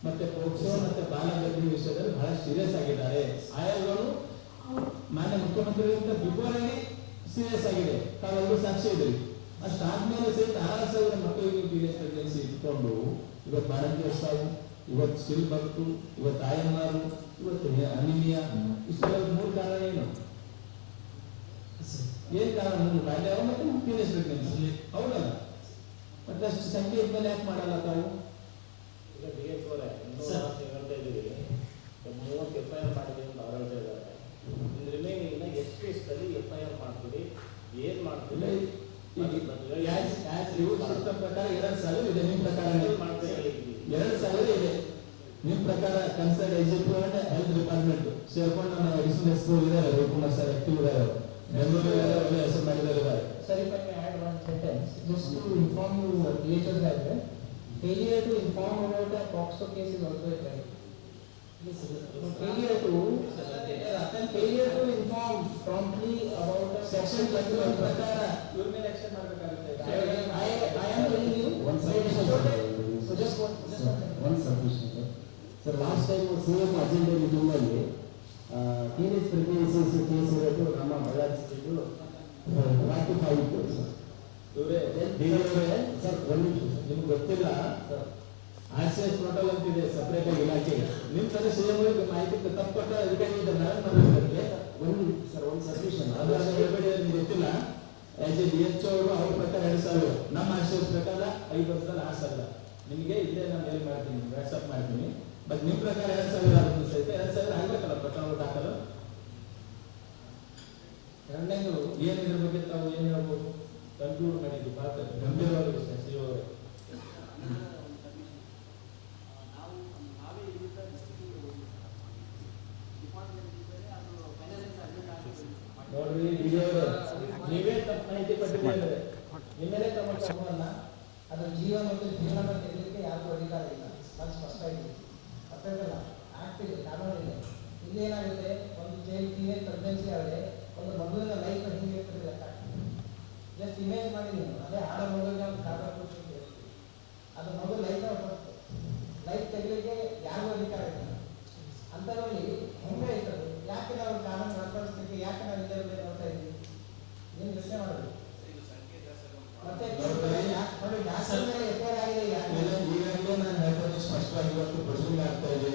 ಮತ್ತೆ ಪೋಕ್ಸೋ ಮತ್ತೆ ಬಾಲಗರ್ಭಿಣಿ ವಿಷಯದಲ್ಲಿ ಬಹಳ ಸೀರಿಯಸ್ ಆಗಿದ್ದಾರೆ. ಆಯೋಗಗಳು ಮಾನ್ಯ ಮುಖ್ಯಮಂತ್ರಿಗಳಿಂದ ಬಿಫೋರ್ ಆಗಿ ಸೀರಿಯಸ್ ಆಗಿದೆ. ತಾವೆಲ್ಲರೂ ಸಾಕ್ಷಿ ಇದ್ರಿ. ಅಷ್ಟಾದ್ಮೇಲೆ ಸಹಿತ 6,000 ಮಕ್ಕಳಿಗೆ ಟೀನೇಜ್ ಪ್ರೆಗ್ನೆನ್ಸಿ ಇಟ್ಕೊಂಡು ಇವತ್ತು ಭಾರತೀಯ ಸಾವು, ಇವತ್ತು ಸ್ಟಿಲ್ ಬರ್ತು, ಇವತ್ತು IMR, ಇವತ್ತು ಅನಿಮಿಯಾ, ಇಷ್ಟೆಲ್ಲ 3 ಕಾರಣ ಏನು? ಏನ್ ಕಾರಣ? 3 ಬಾಲ್ಯ ಮತ್ತೆ ಟೀನೇಜ್ ಪ್ರೆಗ್ನೆನ್ಸಿ, ಹೌದಲ್ಲ? ಮತ್ತೆ ಅಷ್ಟು ಸಂಖ್ಯೆ ಇದ್ಮೇಲೆ ಯಾಕೆ ಮಾಡಲ್ಲ ತಾವು? ಈಗ DH ಅವರೇ ಹೇಳ್ತಾ ಇದ್ದೀವಿ 30 FIR ಮಾಡಿದೆ ಅಂತ ಅವ್ರು ಹೇಳ್ತಾ ಇದ್ದಾರೆ. ರಿಮೈನಿಂಗ್ ಎಷ್ಟು ಕೇಸಲ್ಲಿ FIR ಮಾಡ್ತೀವಿ, ಏನ್ ಮಾಡ್ತೀವಿ? ಪ್ರಕಾರ 2,000 ಇದೆ. ನಿಮ್ಮ ಪ್ರಕಾರ 2,000 ಇದೆ. ನಿಮ್ಮ ಪ್ರಕಾರ concern EGP and health department ಸೇರ್ಕೊಂಡು ನಮ್ಮ ಅಡಿಷನಲ್ ಎಸ್ಪಿ ಇದ್ದಾರೆ, ರವಿಕುಮಾರ್ ಸರ್ ಆಕ್ಟಿವ್ ಇದ್ದಾರೆ, ಬೆಂಗಳೂರಲ್ಲಿ ಒಳ್ಳೆ ಹೆಸರು ಮಾಡಿದ್ದಾರೆ. Sir, if I may add one sentence, just to inform you, DHS as well, failure to inform about a POCSO case is also a crime. Failure to inform promptly about a section 21 ಪ್ರಕಾರ ಇವ್ರ ಮೇಲೆ ಆಕ್ಷನ್ ಮಾಡಬೇಕಾಗುತ್ತೆ. I am telling you, one submission. so just one submission, sir. Sir, last time CM agenda meeting ಅಲ್ಲಿ ಟೀನೇಜ್ ಪ್ರೆಗ್ನೆನ್ಸೀಸ್ ಕೇಸ್ ಇರೋದು ನಮ್ಮ ಬಳ್ಳಾರಿ ಡಿಸ್ಟ್ರಿಕ್ಟ್ ರಾಟಿಫೈ ಇತ್ತು ಸರ್. ಇವರೇ ಸರ್ ಒಂದು ನಿಮ್ಗೆ ಗೊತ್ತಿಲ್ಲ ಸರ್, ಆರ್ಸಿಎಸ್ ಪೋರ್ಟಲ್ ಅಂತಿದೆ ಸಪ್ರೇಟ್ ಆಗಿ ಇಲಾಖೆ. ನಿಮ್ಮ ತರ CM ಮಾಹಿತಿ ತಪ್ಪು ಕೊಟ್ಟ ಅಧಿಕಾರಿ ಇದ್ದಾರೆ. ಒಂದು ಸಬ್ಮಿಷನ್ ಅದು ಹೇಳ್ಬೇಡಿ, ನಿಮ್ಗೆ ಗೊತ್ತಿಲ್ಲ. ಆಸ್ ಎ DHO ಅವರು ಅವ್ರ ಪ್ರಕಾರ 2,000, ನಮ್ಮ ಆರ್ಸಿಎಸ್ ಪ್ರಕಾರ 5 ವರ್ಷದಲ್ಲಿ 6,000. ನಿಮಗೆ ಇಲ್ಲೇ ನಾನು ಮೇಲ್ ಮಾಡ್ತೀನಿ, ವಾಟ್ಸಪ್ ಮಾಡ್ತೀನಿ. ಬಟ್ ನಿಮ್ಮ ಪ್ರಕಾರ 2,000 ಆಗುತ್ತೆ ಸಹಿತ 2,000 ಆಗ್ಬೇಕಲ್ಲ ಪ್ರಕರಣ ದಾಖಲು. ಎರಡನೇದು ಏನು ಇದ್ರ ಬಗ್ಗೆ ತಾವು ಏನು ಹೇಳ್ಬೋದು? ಕನ್ಕ್ಲೂಡ್ ಮಾಡಿದ್ದು ಭಾಳ ಗಂಭೀರವಾದ ವಿಷಯ CEO ಅವರೇ. ನೋಡ್ರಿ DO ಅವರೇ, ನೀವೇ ತಪ್ಪು ಮಾಹಿತಿ ಕೊಟ್ಟಿದ್ದೀರಿ, ನಿಮ್ಮೇಲೆ ಕ್ರಮ ತಗೊಳ್ಳಲ್ಲ. ಅದರ ಜೀವ ಮತ್ತು ಜೀವನ ತೆಗೆಯಲಿಕ್ಕೆ ಯಾರಿಗೂ ಅಧಿಕಾರ ಇಲ್ಲ. ಅದು ಸ್ಪಷ್ಟ ಇದೆ. ಅರ್ಥಲ್ಲ, ಆಕ್ಟ್ ಇದೆ, ಕಾನೂನು ಇದೆ. ಇಲ್ಲೇನಾಗುತ್ತೆ, ಒಂದು ಟೀನೇಜ್ ಪ್ರೆಗ್ನೆನ್ಸಿ ಆದರೆ ಒಂದು ಮಗುವಿನ ಲೈಫ್ ಹಿಂಗೆ ಇರ್ತದೆ ಲೆಕ್ಕ. ಜಸ್ಟ್ ಇಮೇಜ್ ಮಾಡಿ ನೀವು ಅದೇ ಆಡ ಮಗುವಿಗೆ ಒಂದು ಕಾರಣ ಕೊಟ್ಟು ಅದು ಮಗು ಲೈಫ್ ತೆಗಲಿಕ್ಕೆ ಯಾರಿಗೂ ಅಧಿಕಾರ ಇಲ್ಲ. ಅಂಥದ್ರಲ್ಲಿ ಹೆಂಗೆ ಇರ್ತದೆ? ಯಾಕೆ ನಾವು ಕಾನೂನು ಮಾರ್ಪಡಿಸಲಿಕ್ಕೆ ಯಾಕೆ ನಾವು ಇಲ್ಲೇ ನೋಡ್ತಾ ಇದ್ದೀವಿ? ಏನು ಯೋಚನೆ ಮಾಡೋದು? ಮತ್ತೆ ನೋಡಿ ಜಾಸ್ತಿ ಮೇಲೆ ಎಫ್ಐಆರ್ ಆಗಿದೆ. ಈಗಾಗಲೇ ನಾನು ಹೇಳ್ತೇನೆ ಸ್ಪಷ್ಟವಾಗಿ, ಇವತ್ತು ಪ್ರೊಸೀಡಿಂಗ್ ಆಗ್ತಾ ಇದೆ.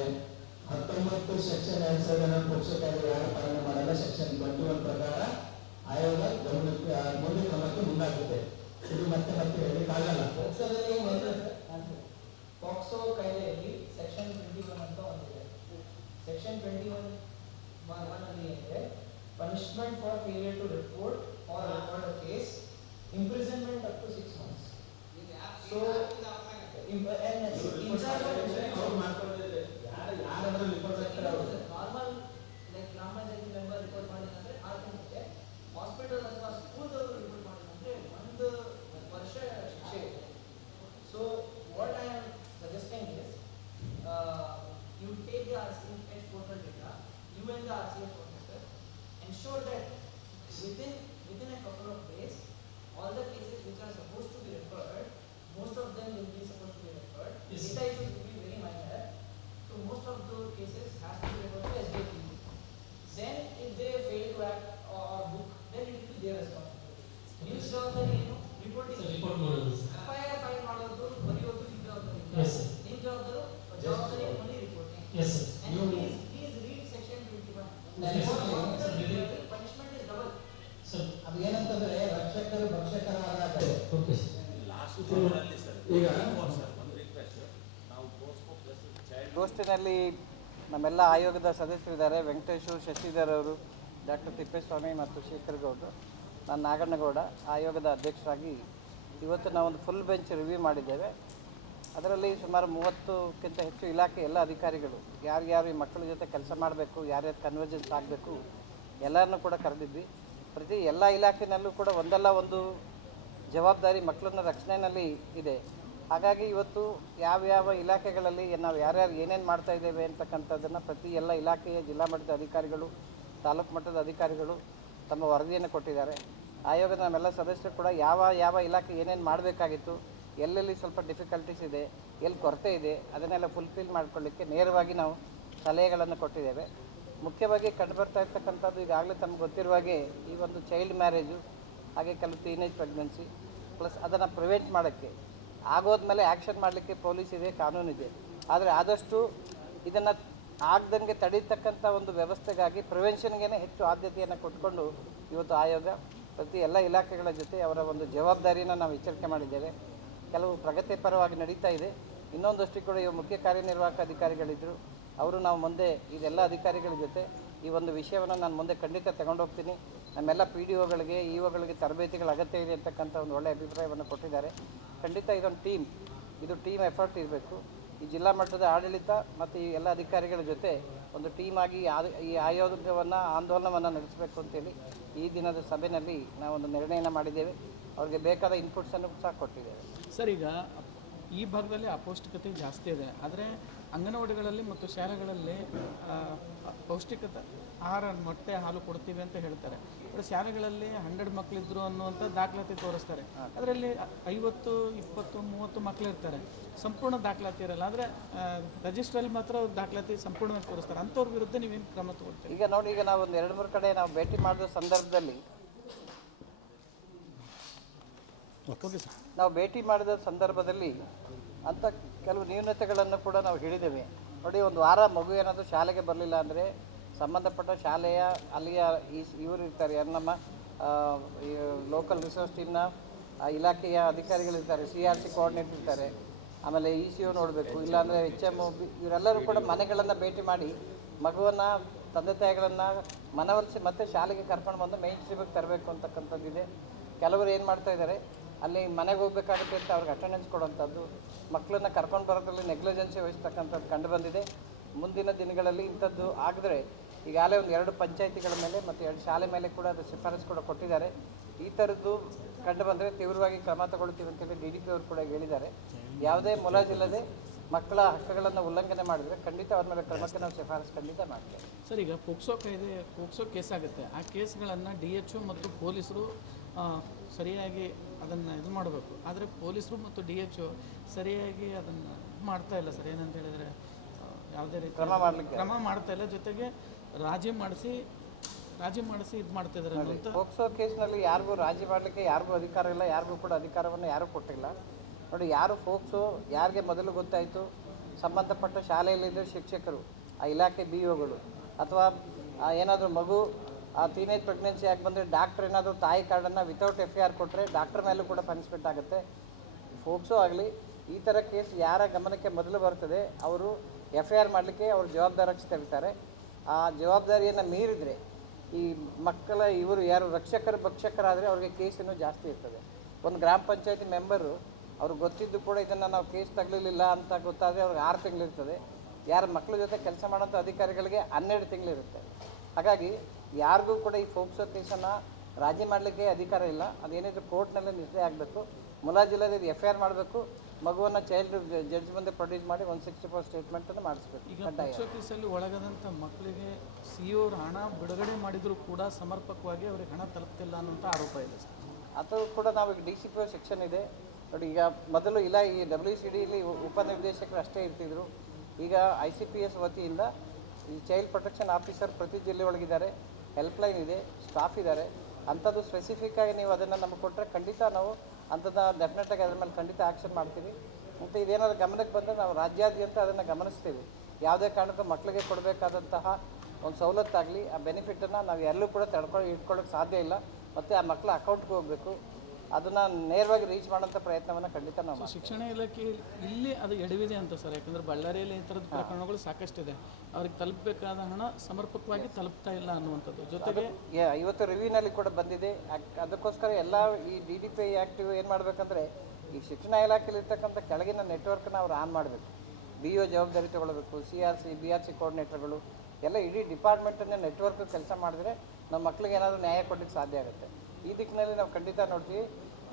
19 ಸೆಕ್ಷನ್ 2000 ಪೋಕ್ಸೋ ಕಾಯ್ದೆ ಯಾರು ಪಾಲನೆ ಮಾಡಲ್ಲ, ಸೆಕ್ಷನ್ 21 ಪ್ರಕಾರ ಆಯೋಗ ಗಮನಕ್ಕೆ ಮುಂದೆ ಕ್ರಮಕ್ಕೆ ಮುಂದಾಗುತ್ತೆ. ಇದು ಮತ್ತೆ ಹೇಳಲಿಕ್ಕಾಗಲ್ಲ. ಪಾಕ್ಸೋ ಕಾಯ್ದೆಯಲ್ಲಿ ಸೆಕ್ಷನ್ 21 ಅಂತ ಒಂದಿದೆ. ಸೆಕ್ಷನ್ 21 ಅಲ್ಲಿ ಏನಿದೆ, punishment for failure to report or record a case, imprisonment up to 6 months. So, normal like ಗ್ರಾಮ ಪಂಚಾಯತಿ ಮೆಂಬರ್ ರಿಪೋರ್ಟ್ ಮಾಡಿದ್ರೆ 6 ತಿಂಗಳಿಗೆ, ಹಾಸ್ಪಿಟಲ್ ಅಥವಾ ಸ್ಕೂಲ್ ರಿಪೋರ್ಟ್ ಮಾಡಿದ್ರೆ ಅದರಲ್ಲಿ ಸರ್ ಈಗ ಸರ್ ಒಂದು ರಿಕ್ವೆಸ್ಟ್, ನಾವು ಪೋಸ್ಕೋ ಪ್ಲಸ್ ಚೈಲ್ಡ್ ಗೋಷ್ಠಿನಲ್ಲಿ ನಮ್ಮೆಲ್ಲ ಆಯೋಗದ ಸದಸ್ಯರಿದ್ದಾರೆ. ವೆಂಕಟೇಶು, ಶಶಿಧರ್ ಅವರು, ಡಾಕ್ಟರ್ ತಿಪ್ಪೇಸ್ವಾಮಿ ಮತ್ತು ಶೇಖರ್ ಗೌಡರು, ನಾನು ನಾಗಣ್ಣಗೌಡ ಆಯೋಗದ ಅಧ್ಯಕ್ಷರಾಗಿ ಇವತ್ತು ನಾವೊಂದು ಫುಲ್ ಬೆಂಚ್ ರಿವ್ಯೂ ಮಾಡಿದ್ದೇವೆ. ಅದರಲ್ಲಿ ಸುಮಾರು 30ಕ್ಕಿಂತ ಹೆಚ್ಚು ಇಲಾಖೆ ಎಲ್ಲ ಅಧಿಕಾರಿಗಳು ಯಾರ್ಯಾರು ಈ ಮಕ್ಕಳ ಜೊತೆ ಕೆಲಸ ಮಾಡಬೇಕು, ಯಾರ್ಯಾರು ಕನ್ವರ್ಜೆನ್ಸ್ ಆಗಬೇಕು ಎಲ್ಲರನ್ನೂ ಕೂಡ ಕರೆದಿದ್ವಿ. ಪ್ರತಿ ಎಲ್ಲ ಇಲಾಖೆಯಲ್ಲೂ ಕೂಡ ಒಂದಲ್ಲ ಒಂದು ಜವಾಬ್ದಾರಿ ಮಕ್ಕಳನ್ನ ರಕ್ಷಣೆಯಲ್ಲಿ ಇದೆ. ಹಾಗಾಗಿ ಇವತ್ತು ಯಾವ್ಯಾವ ಇಲಾಖೆಗಳಲ್ಲಿ ನಾವು ಯಾರ್ಯಾರು ಏನೇನು ಮಾಡ್ತಾ ಇದ್ದೇವೆ ಅಂತಕ್ಕಂಥದ್ದನ್ನು ಪ್ರತಿ ಎಲ್ಲ ಇಲಾಖೆಯ ಜಿಲ್ಲಾ ಮಟ್ಟದ ಅಧಿಕಾರಿಗಳು, ತಾಲೂಕು ಮಟ್ಟದ ಅಧಿಕಾರಿಗಳು ತಮ್ಮ ವರದಿಯನ್ನು ಕೊಟ್ಟಿದ್ದಾರೆ. ಆಯೋಗದ ನಮ್ಮೆಲ್ಲ ಸದಸ್ಯರು ಕೂಡ ಯಾವ ಇಲಾಖೆ ಏನೇನು ಮಾಡಬೇಕಾಗಿತ್ತು, ಎಲ್ಲೆಲ್ಲಿ ಸ್ವಲ್ಪ ಡಿಫಿಕಲ್ಟೀಸ್ ಇದೆ, ಎಲ್ಲಿ ಕೊರತೆ ಇದೆ, ಅದನ್ನೆಲ್ಲ ಫುಲ್ಫಿಲ್ ಮಾಡಿಕೊಳ್ಳಿಕ್ಕೆ ನೇರವಾಗಿ ನಾವು ಸಲಹೆಗಳನ್ನು ಕೊಟ್ಟಿದ್ದೇವೆ. ಮುಖ್ಯವಾಗಿ ಕಂಡುಬರ್ತಾ ಇರ್ತಕ್ಕಂಥದ್ದು ಈಗಾಗಲೇ ತಮಗೆ ಗೊತ್ತಿರುವ ಹಾಗೆ ಈ ಒಂದು ಚೈಲ್ಡ್ ಮ್ಯಾರೇಜು, ಹಾಗೆ ಕೆಲವು ಟೀನೇಜ್ ಪ್ರೆಗ್ನೆನ್ಸಿ, ಪ್ಲಸ್ ಅದನ್ನು ಪ್ರಿವೆಂಟ್ ಮಾಡೋಕ್ಕೆ ಆಗೋದ್ಮೇಲೆ ಆ್ಯಕ್ಷನ್ ಮಾಡಲಿಕ್ಕೆ ಪೊಲೀಸ್ ಇದೆ, ಕಾನೂನಿದೆ. ಆದರೆ ಆದಷ್ಟು ಇದನ್ನು ಆಗದಂಗೆ ತಡೀತಕ್ಕಂಥ ಒಂದು ವ್ಯವಸ್ಥೆಗಾಗಿ ಪ್ರಿವೆನ್ಷನ್ಗೆ ಹೆಚ್ಚು ಆದ್ಯತೆಯನ್ನು ಕೊಟ್ಕೊಂಡು ಇವತ್ತು ಆಯೋಗ ಪ್ರತಿ ಎಲ್ಲ ಇಲಾಖೆಗಳ ಜೊತೆ ಅವರ ಒಂದು ಜವಾಬ್ದಾರಿಯನ್ನು ನಾವು ಎಚ್ಚರಿಕೆ ಮಾಡಿದ್ದೇವೆ. ಕೆಲವು ಪ್ರಗತಿಪರವಾಗಿ ನಡೀತಾ ಇದೆ. ಇನ್ನೊಂದಷ್ಟು ಕೂಡ ಇವು ಮುಖ್ಯ ಕಾರ್ಯನಿರ್ವಾಹಕ ಅಧಿಕಾರಿಗಳಿದ್ದರು, ಅವರು ನಾವು ಮುಂದೆ ಇದೆಲ್ಲ ಅಧಿಕಾರಿಗಳ ಜೊತೆ ಈ ಒಂದು ವಿಷಯವನ್ನು ನಾನು ಮುಂದೆ ಖಂಡಿತ ತಗೊಂಡೋಗ್ತೀನಿ. ನಮ್ಮೆಲ್ಲ PDOಗಳಿಗೆ, EOಗಳಿಗೆ ತರಬೇತಿಗಳ ಅಗತ್ಯ ಇದೆ ಅಂತಕ್ಕಂಥ ಒಂದು ಒಳ್ಳೆಯ ಅಭಿಪ್ರಾಯವನ್ನು ಕೊಟ್ಟಿದ್ದಾರೆ. ಖಂಡಿತ ಇದೊಂದು ಟೀಮ್ ಎಫರ್ಟ್ ಇರಬೇಕು. ಈ ಜಿಲ್ಲಾ ಮಟ್ಟದ ಆಡಳಿತ ಮತ್ತು ಈ ಎಲ್ಲ ಅಧಿಕಾರಿಗಳ ಜೊತೆ ಒಂದು ಟೀಮ್ ಆಗಿ ಈ ಆಯೋಗವನ್ನು ಆಂದೋಲನವನ್ನು ನಡೆಸಬೇಕು ಅಂತೇಳಿ ಈ ದಿನದ ಸಭೆಯಲ್ಲಿ ನಾವೊಂದು ನಿರ್ಣಯನ ಮಾಡಿದ್ದೇವೆ. ಅವ್ರಿಗೆ ಬೇಕಾದ ಇನ್ಪುಟ್ಸನ್ನು ಸಹ ಕೊಟ್ಟಿದ್ದೇವೆ. ಸರ್, ಈಗ ಈ ಭಾಗದಲ್ಲಿ ಅಪೌಷ್ಟಿಕತೆ ಜಾಸ್ತಿ ಇದೆ. ಆದರೆ ಅಂಗನವಾಡಿಗಳಲ್ಲಿ ಮತ್ತು ಶಾಲೆಗಳಲ್ಲಿ ಪೌಷ್ಟಿಕತೆ ಆಹಾರ, ಮೊಟ್ಟೆ, ಹಾಲು ಕೊಡ್ತೀವಿ ಅಂತ ಹೇಳ್ತಾರೆ. ಆದರೆ ಶಾಲೆಗಳಲ್ಲಿ 100 ಮಕ್ಕಳಿದ್ರು ಅನ್ನುವಂಥ ದಾಖಲಾತಿ ತೋರಿಸ್ತಾರೆ. ಅದರಲ್ಲಿ 50, 20, 30 ಮಕ್ಕಳಿರ್ತಾರೆ, ಸಂಪೂರ್ಣ ದಾಖಲಾತಿ ಇರಲ್ಲ. ಆದರೆ ರಿಜಿಸ್ಟ್ರಲ್ಲಿ ಮಾತ್ರ ದಾಖಲಾತಿ ಸಂಪೂರ್ಣವಾಗಿ ತೋರಿಸ್ತಾರೆ. ಅಂಥವ್ರ ವಿರುದ್ಧ ನೀವೇನು ಕ್ರಮ ತಗೊಳ್ತೀರಿ? ಈಗ ನೋಡಿ, ಈಗ ನಾವು ಒಂದು 2-3 ಕಡೆ ನಾವು ಭೇಟಿ ಮಾಡಿದ ಸಂದರ್ಭದಲ್ಲಿ ಅಂಥ ಕೆಲವು ನ್ಯೂನತೆಗಳನ್ನು ಕೂಡ ನಾವು ಹೇಳಿದ್ದೇವೆ. ನೋಡಿ, ಒಂದು ವಾರ ಮಗು ಏನಾದರೂ ಶಾಲೆಗೆ ಬರಲಿಲ್ಲ ಅಂದರೆ ಸಂಬಂಧಪಟ್ಟ ಶಾಲೆಯ ಅಲ್ಲಿಯ ಇವರು ಇರ್ತಾರೆ, ನಮ್ಮ ಲೋಕಲ್ ರಿಸೋರ್ಸ್ ಟೀಮ್ನ ಇಲಾಖೆಯ ಅಧಿಕಾರಿಗಳಿರ್ತಾರೆ, CRC ಕೋಆರ್ಡಿನೇಟರ್ ಇರ್ತಾರೆ, ಆಮೇಲೆ ECO ನೋಡಬೇಕು, ಇಲ್ಲಾಂದರೆ HM, ಇವರೆಲ್ಲರೂ ಕೂಡ ಮನೆಗಳನ್ನು ಭೇಟಿ ಮಾಡಿ ಮಗುವನ್ನು, ತಂದೆ ತಾಯಿಗಳನ್ನು ಮನವೊಲಿಸಿ ಮತ್ತೆ ಶಾಲೆಗೆ ಕರ್ಕೊಂಡು ಬಂದು ಮೇನ್ ಸ್ಟ್ರೀಮಿಗೆ ತರಬೇಕು ಅಂತಕ್ಕಂಥದ್ದಿದೆ. ಕೆಲವರು ಏನು ಮಾಡ್ತಾ ಇದ್ದಾರೆ, ಅಲ್ಲಿ ಮನೆಗೆ ಹೋಗಬೇಕಾಗುತ್ತೆ ಅಂತ ಅವ್ರಿಗೆ ಅಟೆಂಡೆನ್ಸ್ ಕೊಡುವಂಥದ್ದು, ಮಕ್ಕಳನ್ನ ಕರ್ಕೊಂಡು ಬರೋದ್ರಲ್ಲಿ ನೆಗ್ಲಿಜೆನ್ಸಿ ವಹಿಸ್ತಕ್ಕಂಥದ್ದು ಕಂಡು ಬಂದಿದೆ. ಮುಂದಿನ ದಿನಗಳಲ್ಲಿ ಇಂಥದ್ದು ಆಗಿದ್ರೆ ಈಗಾಗಲೇ ಒಂದು 2 ಪಂಚಾಯಿತಿಗಳ ಮೇಲೆ ಮತ್ತು 2 ಶಾಲೆ ಮೇಲೆ ಕೂಡ ಅದು ಶಿಫಾರಸು ಕೂಡ ಕೊಟ್ಟಿದ್ದಾರೆ. ಈ ಥರದ್ದು ಕಂಡು ಬಂದರೆ ತೀವ್ರವಾಗಿ ಕ್ರಮ ತಗೊಳ್ತೀವಿ ಅಂತೇಳಿ DDP ಅವರು ಕೂಡ ಹೇಳಿದ್ದಾರೆ. ಯಾವುದೇ ಮುಲಾಜಿಲ್ಲದೆ ಮಕ್ಕಳ ಹಕ್ಕುಗಳನ್ನು ಉಲ್ಲಂಘನೆ ಮಾಡಿದರೆ ಖಂಡಿತ ಅವ್ರ ಮೇಲೆ ಕ್ರಮಕ್ಕೆ ನಾವು ಶಿಫಾರಸು ಖಂಡಿತ ಮಾಡ್ತೇವೆ. ಸರ್, ಈಗ ಪೋಕ್ಸೋ ಕೇಸ್ ಆಗುತ್ತೆ. ಆ ಕೇಸ್ಗಳನ್ನು DHO ಮತ್ತು ಪೊಲೀಸರು ಸರಿಯಾಗಿ ಅದನ್ನು ಇದು ಮಾಡಬೇಕು. ಆದರೆ ಪೊಲೀಸರು ಮತ್ತು DHO ಸರಿಯಾಗಿ ಅದನ್ನು ಮಾಡ್ತಾ ಇಲ್ಲ ಸರ್. ಏನಂತ ಹೇಳಿದರೆ ಯಾವುದೇ ರೀತಿ ಕ್ರಮ ಮಾಡ್ತಾ ಇಲ್ಲ. ಜೊತೆಗೆ ರಾಜಿ ಮಾಡಿಸಿ ಇದು ಮಾಡ್ತಾ ಇದ್ದಾರೆ ಅಂತ. ಪೋಕ್ಸೋ ಕೇಸ್ನಲ್ಲಿ ಯಾರಿಗೂ ರಾಜಿ ಮಾಡಲಿಕ್ಕೆ ಯಾರಿಗೂ ಅಧಿಕಾರ ಇಲ್ಲ, ಯಾರಿಗೂ ಕೂಡ ಅಧಿಕಾರವನ್ನು ಯಾರೂ ಕೊಟ್ಟಿಲ್ಲ. ನೋಡಿ, ಯಾರು ಪೋಕ್ಸೋ ಯಾರಿಗೆ ಮೊದಲು ಗೊತ್ತಾಯಿತು, ಸಂಬಂಧಪಟ್ಟ ಶಾಲೆಯಲ್ಲಿದ್ದ ಶಿಕ್ಷಕರು, ಆ ಇಲಾಖೆ BOಗಳು, ಅಥವಾ ಏನಾದರೂ ಮಗು ಟೀನೇಜ್ ಪ್ರೆಗ್ನೆನ್ಸಿ ಆಗಿ ಬಂದರೆ ಡಾಕ್ಟ್ರ್ ಏನಾದರೂ ತಾಯಿ ಕಾರ್ಡನ್ನು ವಿತೌಟ್ FIR ಕೊಟ್ಟರೆ ಡಾಕ್ಟ್ರ್ ಮೇಲೂ ಕೂಡ ಪನಿಷ್ಮೆಂಟ್ ಆಗುತ್ತೆ. ಫೋಕ್ಸೋ ಆಗಲಿ ಈ ಥರ ಕೇಸ್ ಯಾರ ಗಮನಕ್ಕೆ ಮೊದಲು ಬರ್ತದೆ ಅವರು FIR ಮಾಡಲಿಕ್ಕೆ ಅವರು ಜವಾಬ್ದಾರಿರ್ತಾರೆ. ಆ ಜವಾಬ್ದಾರಿಯನ್ನು ಮೀರಿದರೆ ಈ ಮಕ್ಕಳ ಇವರು ಯಾರು ಭಕ್ಷಕರಾದರೆ ಅವ್ರಿಗೆ ಕೇಸ್ ಇನ್ನೂ ಜಾಸ್ತಿ ಇರ್ತದೆ. ಒಂದು ಗ್ರಾಮ ಪಂಚಾಯತಿ ಮೆಂಬರು ಅವ್ರಿಗೆ ಗೊತ್ತಿದ್ದು ಕೂಡ ಇದನ್ನು ನಾವು ಕೇಸ್ ತಗಲಿಲ್ಲ ಅಂತ ಗೊತ್ತಾದರೆ ಅವ್ರಿಗೆ 6 ತಿಂಗಳಿರ್ತದೆ. ಯಾರ ಮಕ್ಕಳ ಜೊತೆ ಕೆಲಸ ಮಾಡೋಂಥ ಅಧಿಕಾರಿಗಳಿಗೆ 12 ತಿಂಗಳಿರುತ್ತೆ. ಹಾಗಾಗಿ ಯಾರಿಗೂ ಕೂಡ ಈ ಫೋಕ್ಸೋ ಕೇಸನ್ನು ರಾಜಿ ಮಾಡಲಿಕ್ಕೆ ಅಧಿಕಾರ ಇಲ್ಲ. ಅದೇನಿದ್ರು ಕೋರ್ಟ್ನಲ್ಲೇ ನಿರ್ಣಯ ಆಗಬೇಕು. ಮುಲಾಜಿಲ್ಲದೆ ಇದು FIR ಮಾಡಬೇಕು. ಮಗುವನ್ನು ಚೈಲ್ಡ್ ಜಡ್ಜ್ ಮುಂದೆ ಪ್ರೊಡ್ಯೂಸ್ ಮಾಡಿ 164 ಸ್ಟೇಟ್ಮೆಂಟನ್ನು ಮಾಡಿಸ್ಬೇಕು. ಈಗ ಪೋಕ್ಸೋ ಕೇಸಲ್ಲಿ ಒಳಗಾದಂಥ ಮಕ್ಕಳಿಗೆ CO ಹಣ ಬಿಡುಗಡೆ ಮಾಡಿದರೂ ಕೂಡ ಸಮರ್ಪಕವಾಗಿ ಅವ್ರಿಗೆ ಹಣ ತಲುಪ್ತಿಲ್ಲ ಅನ್ನೋಂಥ ಆರೋಪ ಇದೆ ಸರ್. ಅದು ಕೂಡ ನಾವು ಈಗ DCPO ಸೆಕ್ಷನ್ ಇದೆ ನೋಡಿ. ಈಗ ಮೊದಲು ಇಲ್ಲ, ಈ WCDಯಲ್ಲಿ ಉಪನಿರ್ದೇಶಕರು ಅಷ್ಟೇ ಇರ್ತಿದ್ರು. ಈಗ ICPS ವತಿಯಿಂದ ಈ ಚೈಲ್ಡ್ ಪ್ರೊಟೆಕ್ಷನ್ ಆಫೀಸರ್ ಪ್ರತಿ ಜಿಲ್ಲೆ ಒಳಗಿದ್ದಾರೆ, ಹೆಲ್ಪ್ಲೈನ್ ಇದೆ, ಸ್ಟಾಫ್ ಇದ್ದಾರೆ. ಅಂಥದ್ದು ಸ್ಪೆಸಿಫಿಕ್ಕಾಗಿ ನೀವು ಅದನ್ನು ನಮಗೆ ಕೊಟ್ಟರೆ ಖಂಡಿತ ನಾವು ಅಂಥದ್ದು ಡೆಫಿನೆಟಾಗಿ ಅದ್ರ ಮೇಲೆ ಖಂಡಿತ ಆ್ಯಕ್ಷನ್ ಮಾಡ್ತೀವಿ. ಮತ್ತು ಇದೇನಾದರೂ ಗಮನಕ್ಕೆ ಬಂದರೆ ನಾವು ರಾಜ್ಯಾದ್ಯಂತ ಅದನ್ನು ಗಮನಿಸ್ತೀವಿ. ಯಾವುದೇ ಕಾರಣಕ್ಕೂ ಮಕ್ಕಳಿಗೆ ಕೊಡಬೇಕಾದಂತಹ ಒಂದು ಸವಲತ್ತಾಗಲಿ ಆ ಬೆನಿಫಿಟನ್ನು ನಾವು ಎಲ್ಲೂ ಕೂಡ ಇಟ್ಕೊಳ್ಳೋಕ್ಕೆ ಸಾಧ್ಯ ಇಲ್ಲ. ಮತ್ತು ಆ ಮಕ್ಕಳ ಅಕೌಂಟ್ಗೆ ಹೋಗಬೇಕು. ಅದನ್ನು ನೇರವಾಗಿ ರೀಚ್ ಮಾಡೋಂಥ ಪ್ರಯತ್ನವನ್ನು ಖಂಡಿತ ನಾವು ಮಾಡ್ತೀವಿ. ಶಿಕ್ಷಣ ಇಲಾಖೆ ಇಲ್ಲಿ ಅದು ಎಡವಿದೆ ಅಂತ ಸರ್, ಯಾಕಂದರೆ ಬಳ್ಳಾರಿಯಲ್ಲಿ ಈ ಥರದ ಪ್ರಕರಣಗಳು ಸಾಕಷ್ಟಿದೆ. ಅವ್ರಿಗೆ ತಲುಪಬೇಕಾದ ಹಣ ಸಮರ್ಪಕವಾಗಿ ತಲುಪ್ತಾ ಇಲ್ಲ ಅನ್ನುವಂಥದ್ದು. ಜೊತೆಗೆ ಇವತ್ತು ರಿವ್ಯೂನಲ್ಲಿ ಕೂಡ ಬಂದಿದೆ. ಅದಕ್ಕೋಸ್ಕರ ಎಲ್ಲ ಈ DDPI ಆ್ಯಕ್ಟಿವ್ ಏನು ಮಾಡಬೇಕಂದ್ರೆ ಈ ಶಿಕ್ಷಣ ಇಲಾಖೆಯಲ್ಲಿ ಇರ್ತಕ್ಕಂಥ ಕೆಳಗಿನ ನೆಟ್ವರ್ಕ್ನ ಅವ್ರು ಆನ್ ಮಾಡಬೇಕು. BO ಜವಾಬ್ದಾರಿ ತೊಗೊಳ್ಬೇಕು, CRC BRC ಕೋಆರ್ಡಿನೇಟರ್ಗಳು ಎಲ್ಲ ಇಡೀ ಡಿಪಾರ್ಟ್ಮೆಂಟನ್ನೇ ನೆಟ್ವರ್ಕ್ ಕೆಲಸ ಮಾಡಿದ್ರೆ ನಮ್ಮ ಮಕ್ಕಳಿಗೆ ಏನಾದರೂ ನ್ಯಾಯ ಕೊಡಲಿಕ್ಕೆ ಸಾಧ್ಯ ಆಗುತ್ತೆ. ಈ ದಿಕ್ಕಿನಲ್ಲಿ ನಾವು ಖಂಡಿತ ನೋಡ್ತೀವಿ.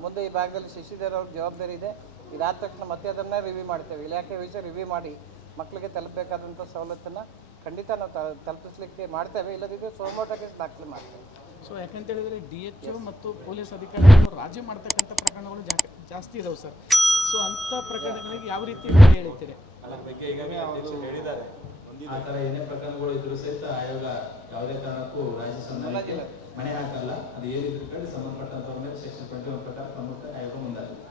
ಮುಂದೆ ಈ ಭಾಗದಲ್ಲಿ ಶಶಿಧರ್ ಅವ್ರ ಜವಾಬ್ದಾರಿ ಇದೆ. ಇದಾದ ತಕ್ಷಣ ಮತ್ತೆ ಅದನ್ನೇ ರಿವ್ಯೂ ಮಾಡ್ತೇವೆ. ಇಲಾಖೆ ವಿಷಯ ರಿವ್ಯೂ ಮಾಡಿ ಮಕ್ಕಳಿಗೆ ತಲುಪಬೇಕಾದಂಥ ಸವಲತ್ತನ್ನು ಖಂಡಿತ ನಾವು ತಲುಪಿಸ್ಲಿಕ್ಕೆ ಮಾಡ್ತೇವೆ. ಇಲ್ಲದಿದ್ದರೆ ಸೋಮೋಟಕ್ಕೆ ದಾಖಲೆ ಮಾಡ್ತೇವೆ. ಸೊ ಯಾಕಂತ ಹೇಳಿದರೆ DHO ಮತ್ತು ಪೊಲೀಸ್ ಅಧಿಕಾರಿಗಳು ರಾಜಿ ಮಾಡ್ತಕ್ಕಂಥ ಪ್ರಕರಣಗಳು ಜಾಸ್ತಿ ಇದಾವೆ ಸರ್. ಸೊ ಅಂಥ ಪ್ರಕರಣಗಳಿಗೆ ಯಾವ ರೀತಿ ಹೇಳ್ತೀರಿ? ಅದ್ರ ಬಗ್ಗೆ ಈಗಾಗಲೇ ಅಧ್ಯಕ್ಷರು ಹೇಳಿದ್ದಾರೆ. ಆ ಥರ ಏನೇ ಪ್ರಕರಣಗಳು ಇದ್ರೂ ಸಹಿತ ಆಯೋಗ ಯಾವುದೇ ಕಾರಣಕ್ಕೂ ರಾಜ್ಯ ಸಂಧಾನಕ್ಕೆ ಮಣೆ ಹಾಕಲ್ಲ. ಅದು ಏನಿದ್ರು ಕಡೆ ಸಂಬಂಧಪಟ್ಟಂತವ್ರ ಮೇಲೆ ಸೆಕ್ಷನ್ 21 ಪ್ರಕಾರ ಪ್ರಮುಖ ಆಯೋಗ ಮುಂದಾಗಿದೆ.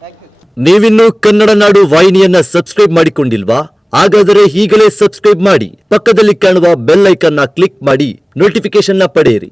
Thank you. ನೀವಿನ್ನು ಕನ್ನಡ ನಾಡು ವಾಹಿನಿಯನ್ನ ಸಬ್ಸ್ಕ್ರೈಬ್ ಮಾಡಿಕೊಂಡಿಲ್ವಾ? ಹಾಗಾದರೆ ಈಗಲೇ ಸಬ್ಸ್ಕ್ರೈಬ್ ಮಾಡಿ, ಪಕ್ಕದಲ್ಲಿ ಕಾಣುವ ಬೆಲ್ ಐಕಾನ್ನ ಕ್ಲಿಕ್ ಮಾಡಿ ನೋಟಿಫಿಕೇಶನ್ ಪಡೆಯಿರಿ.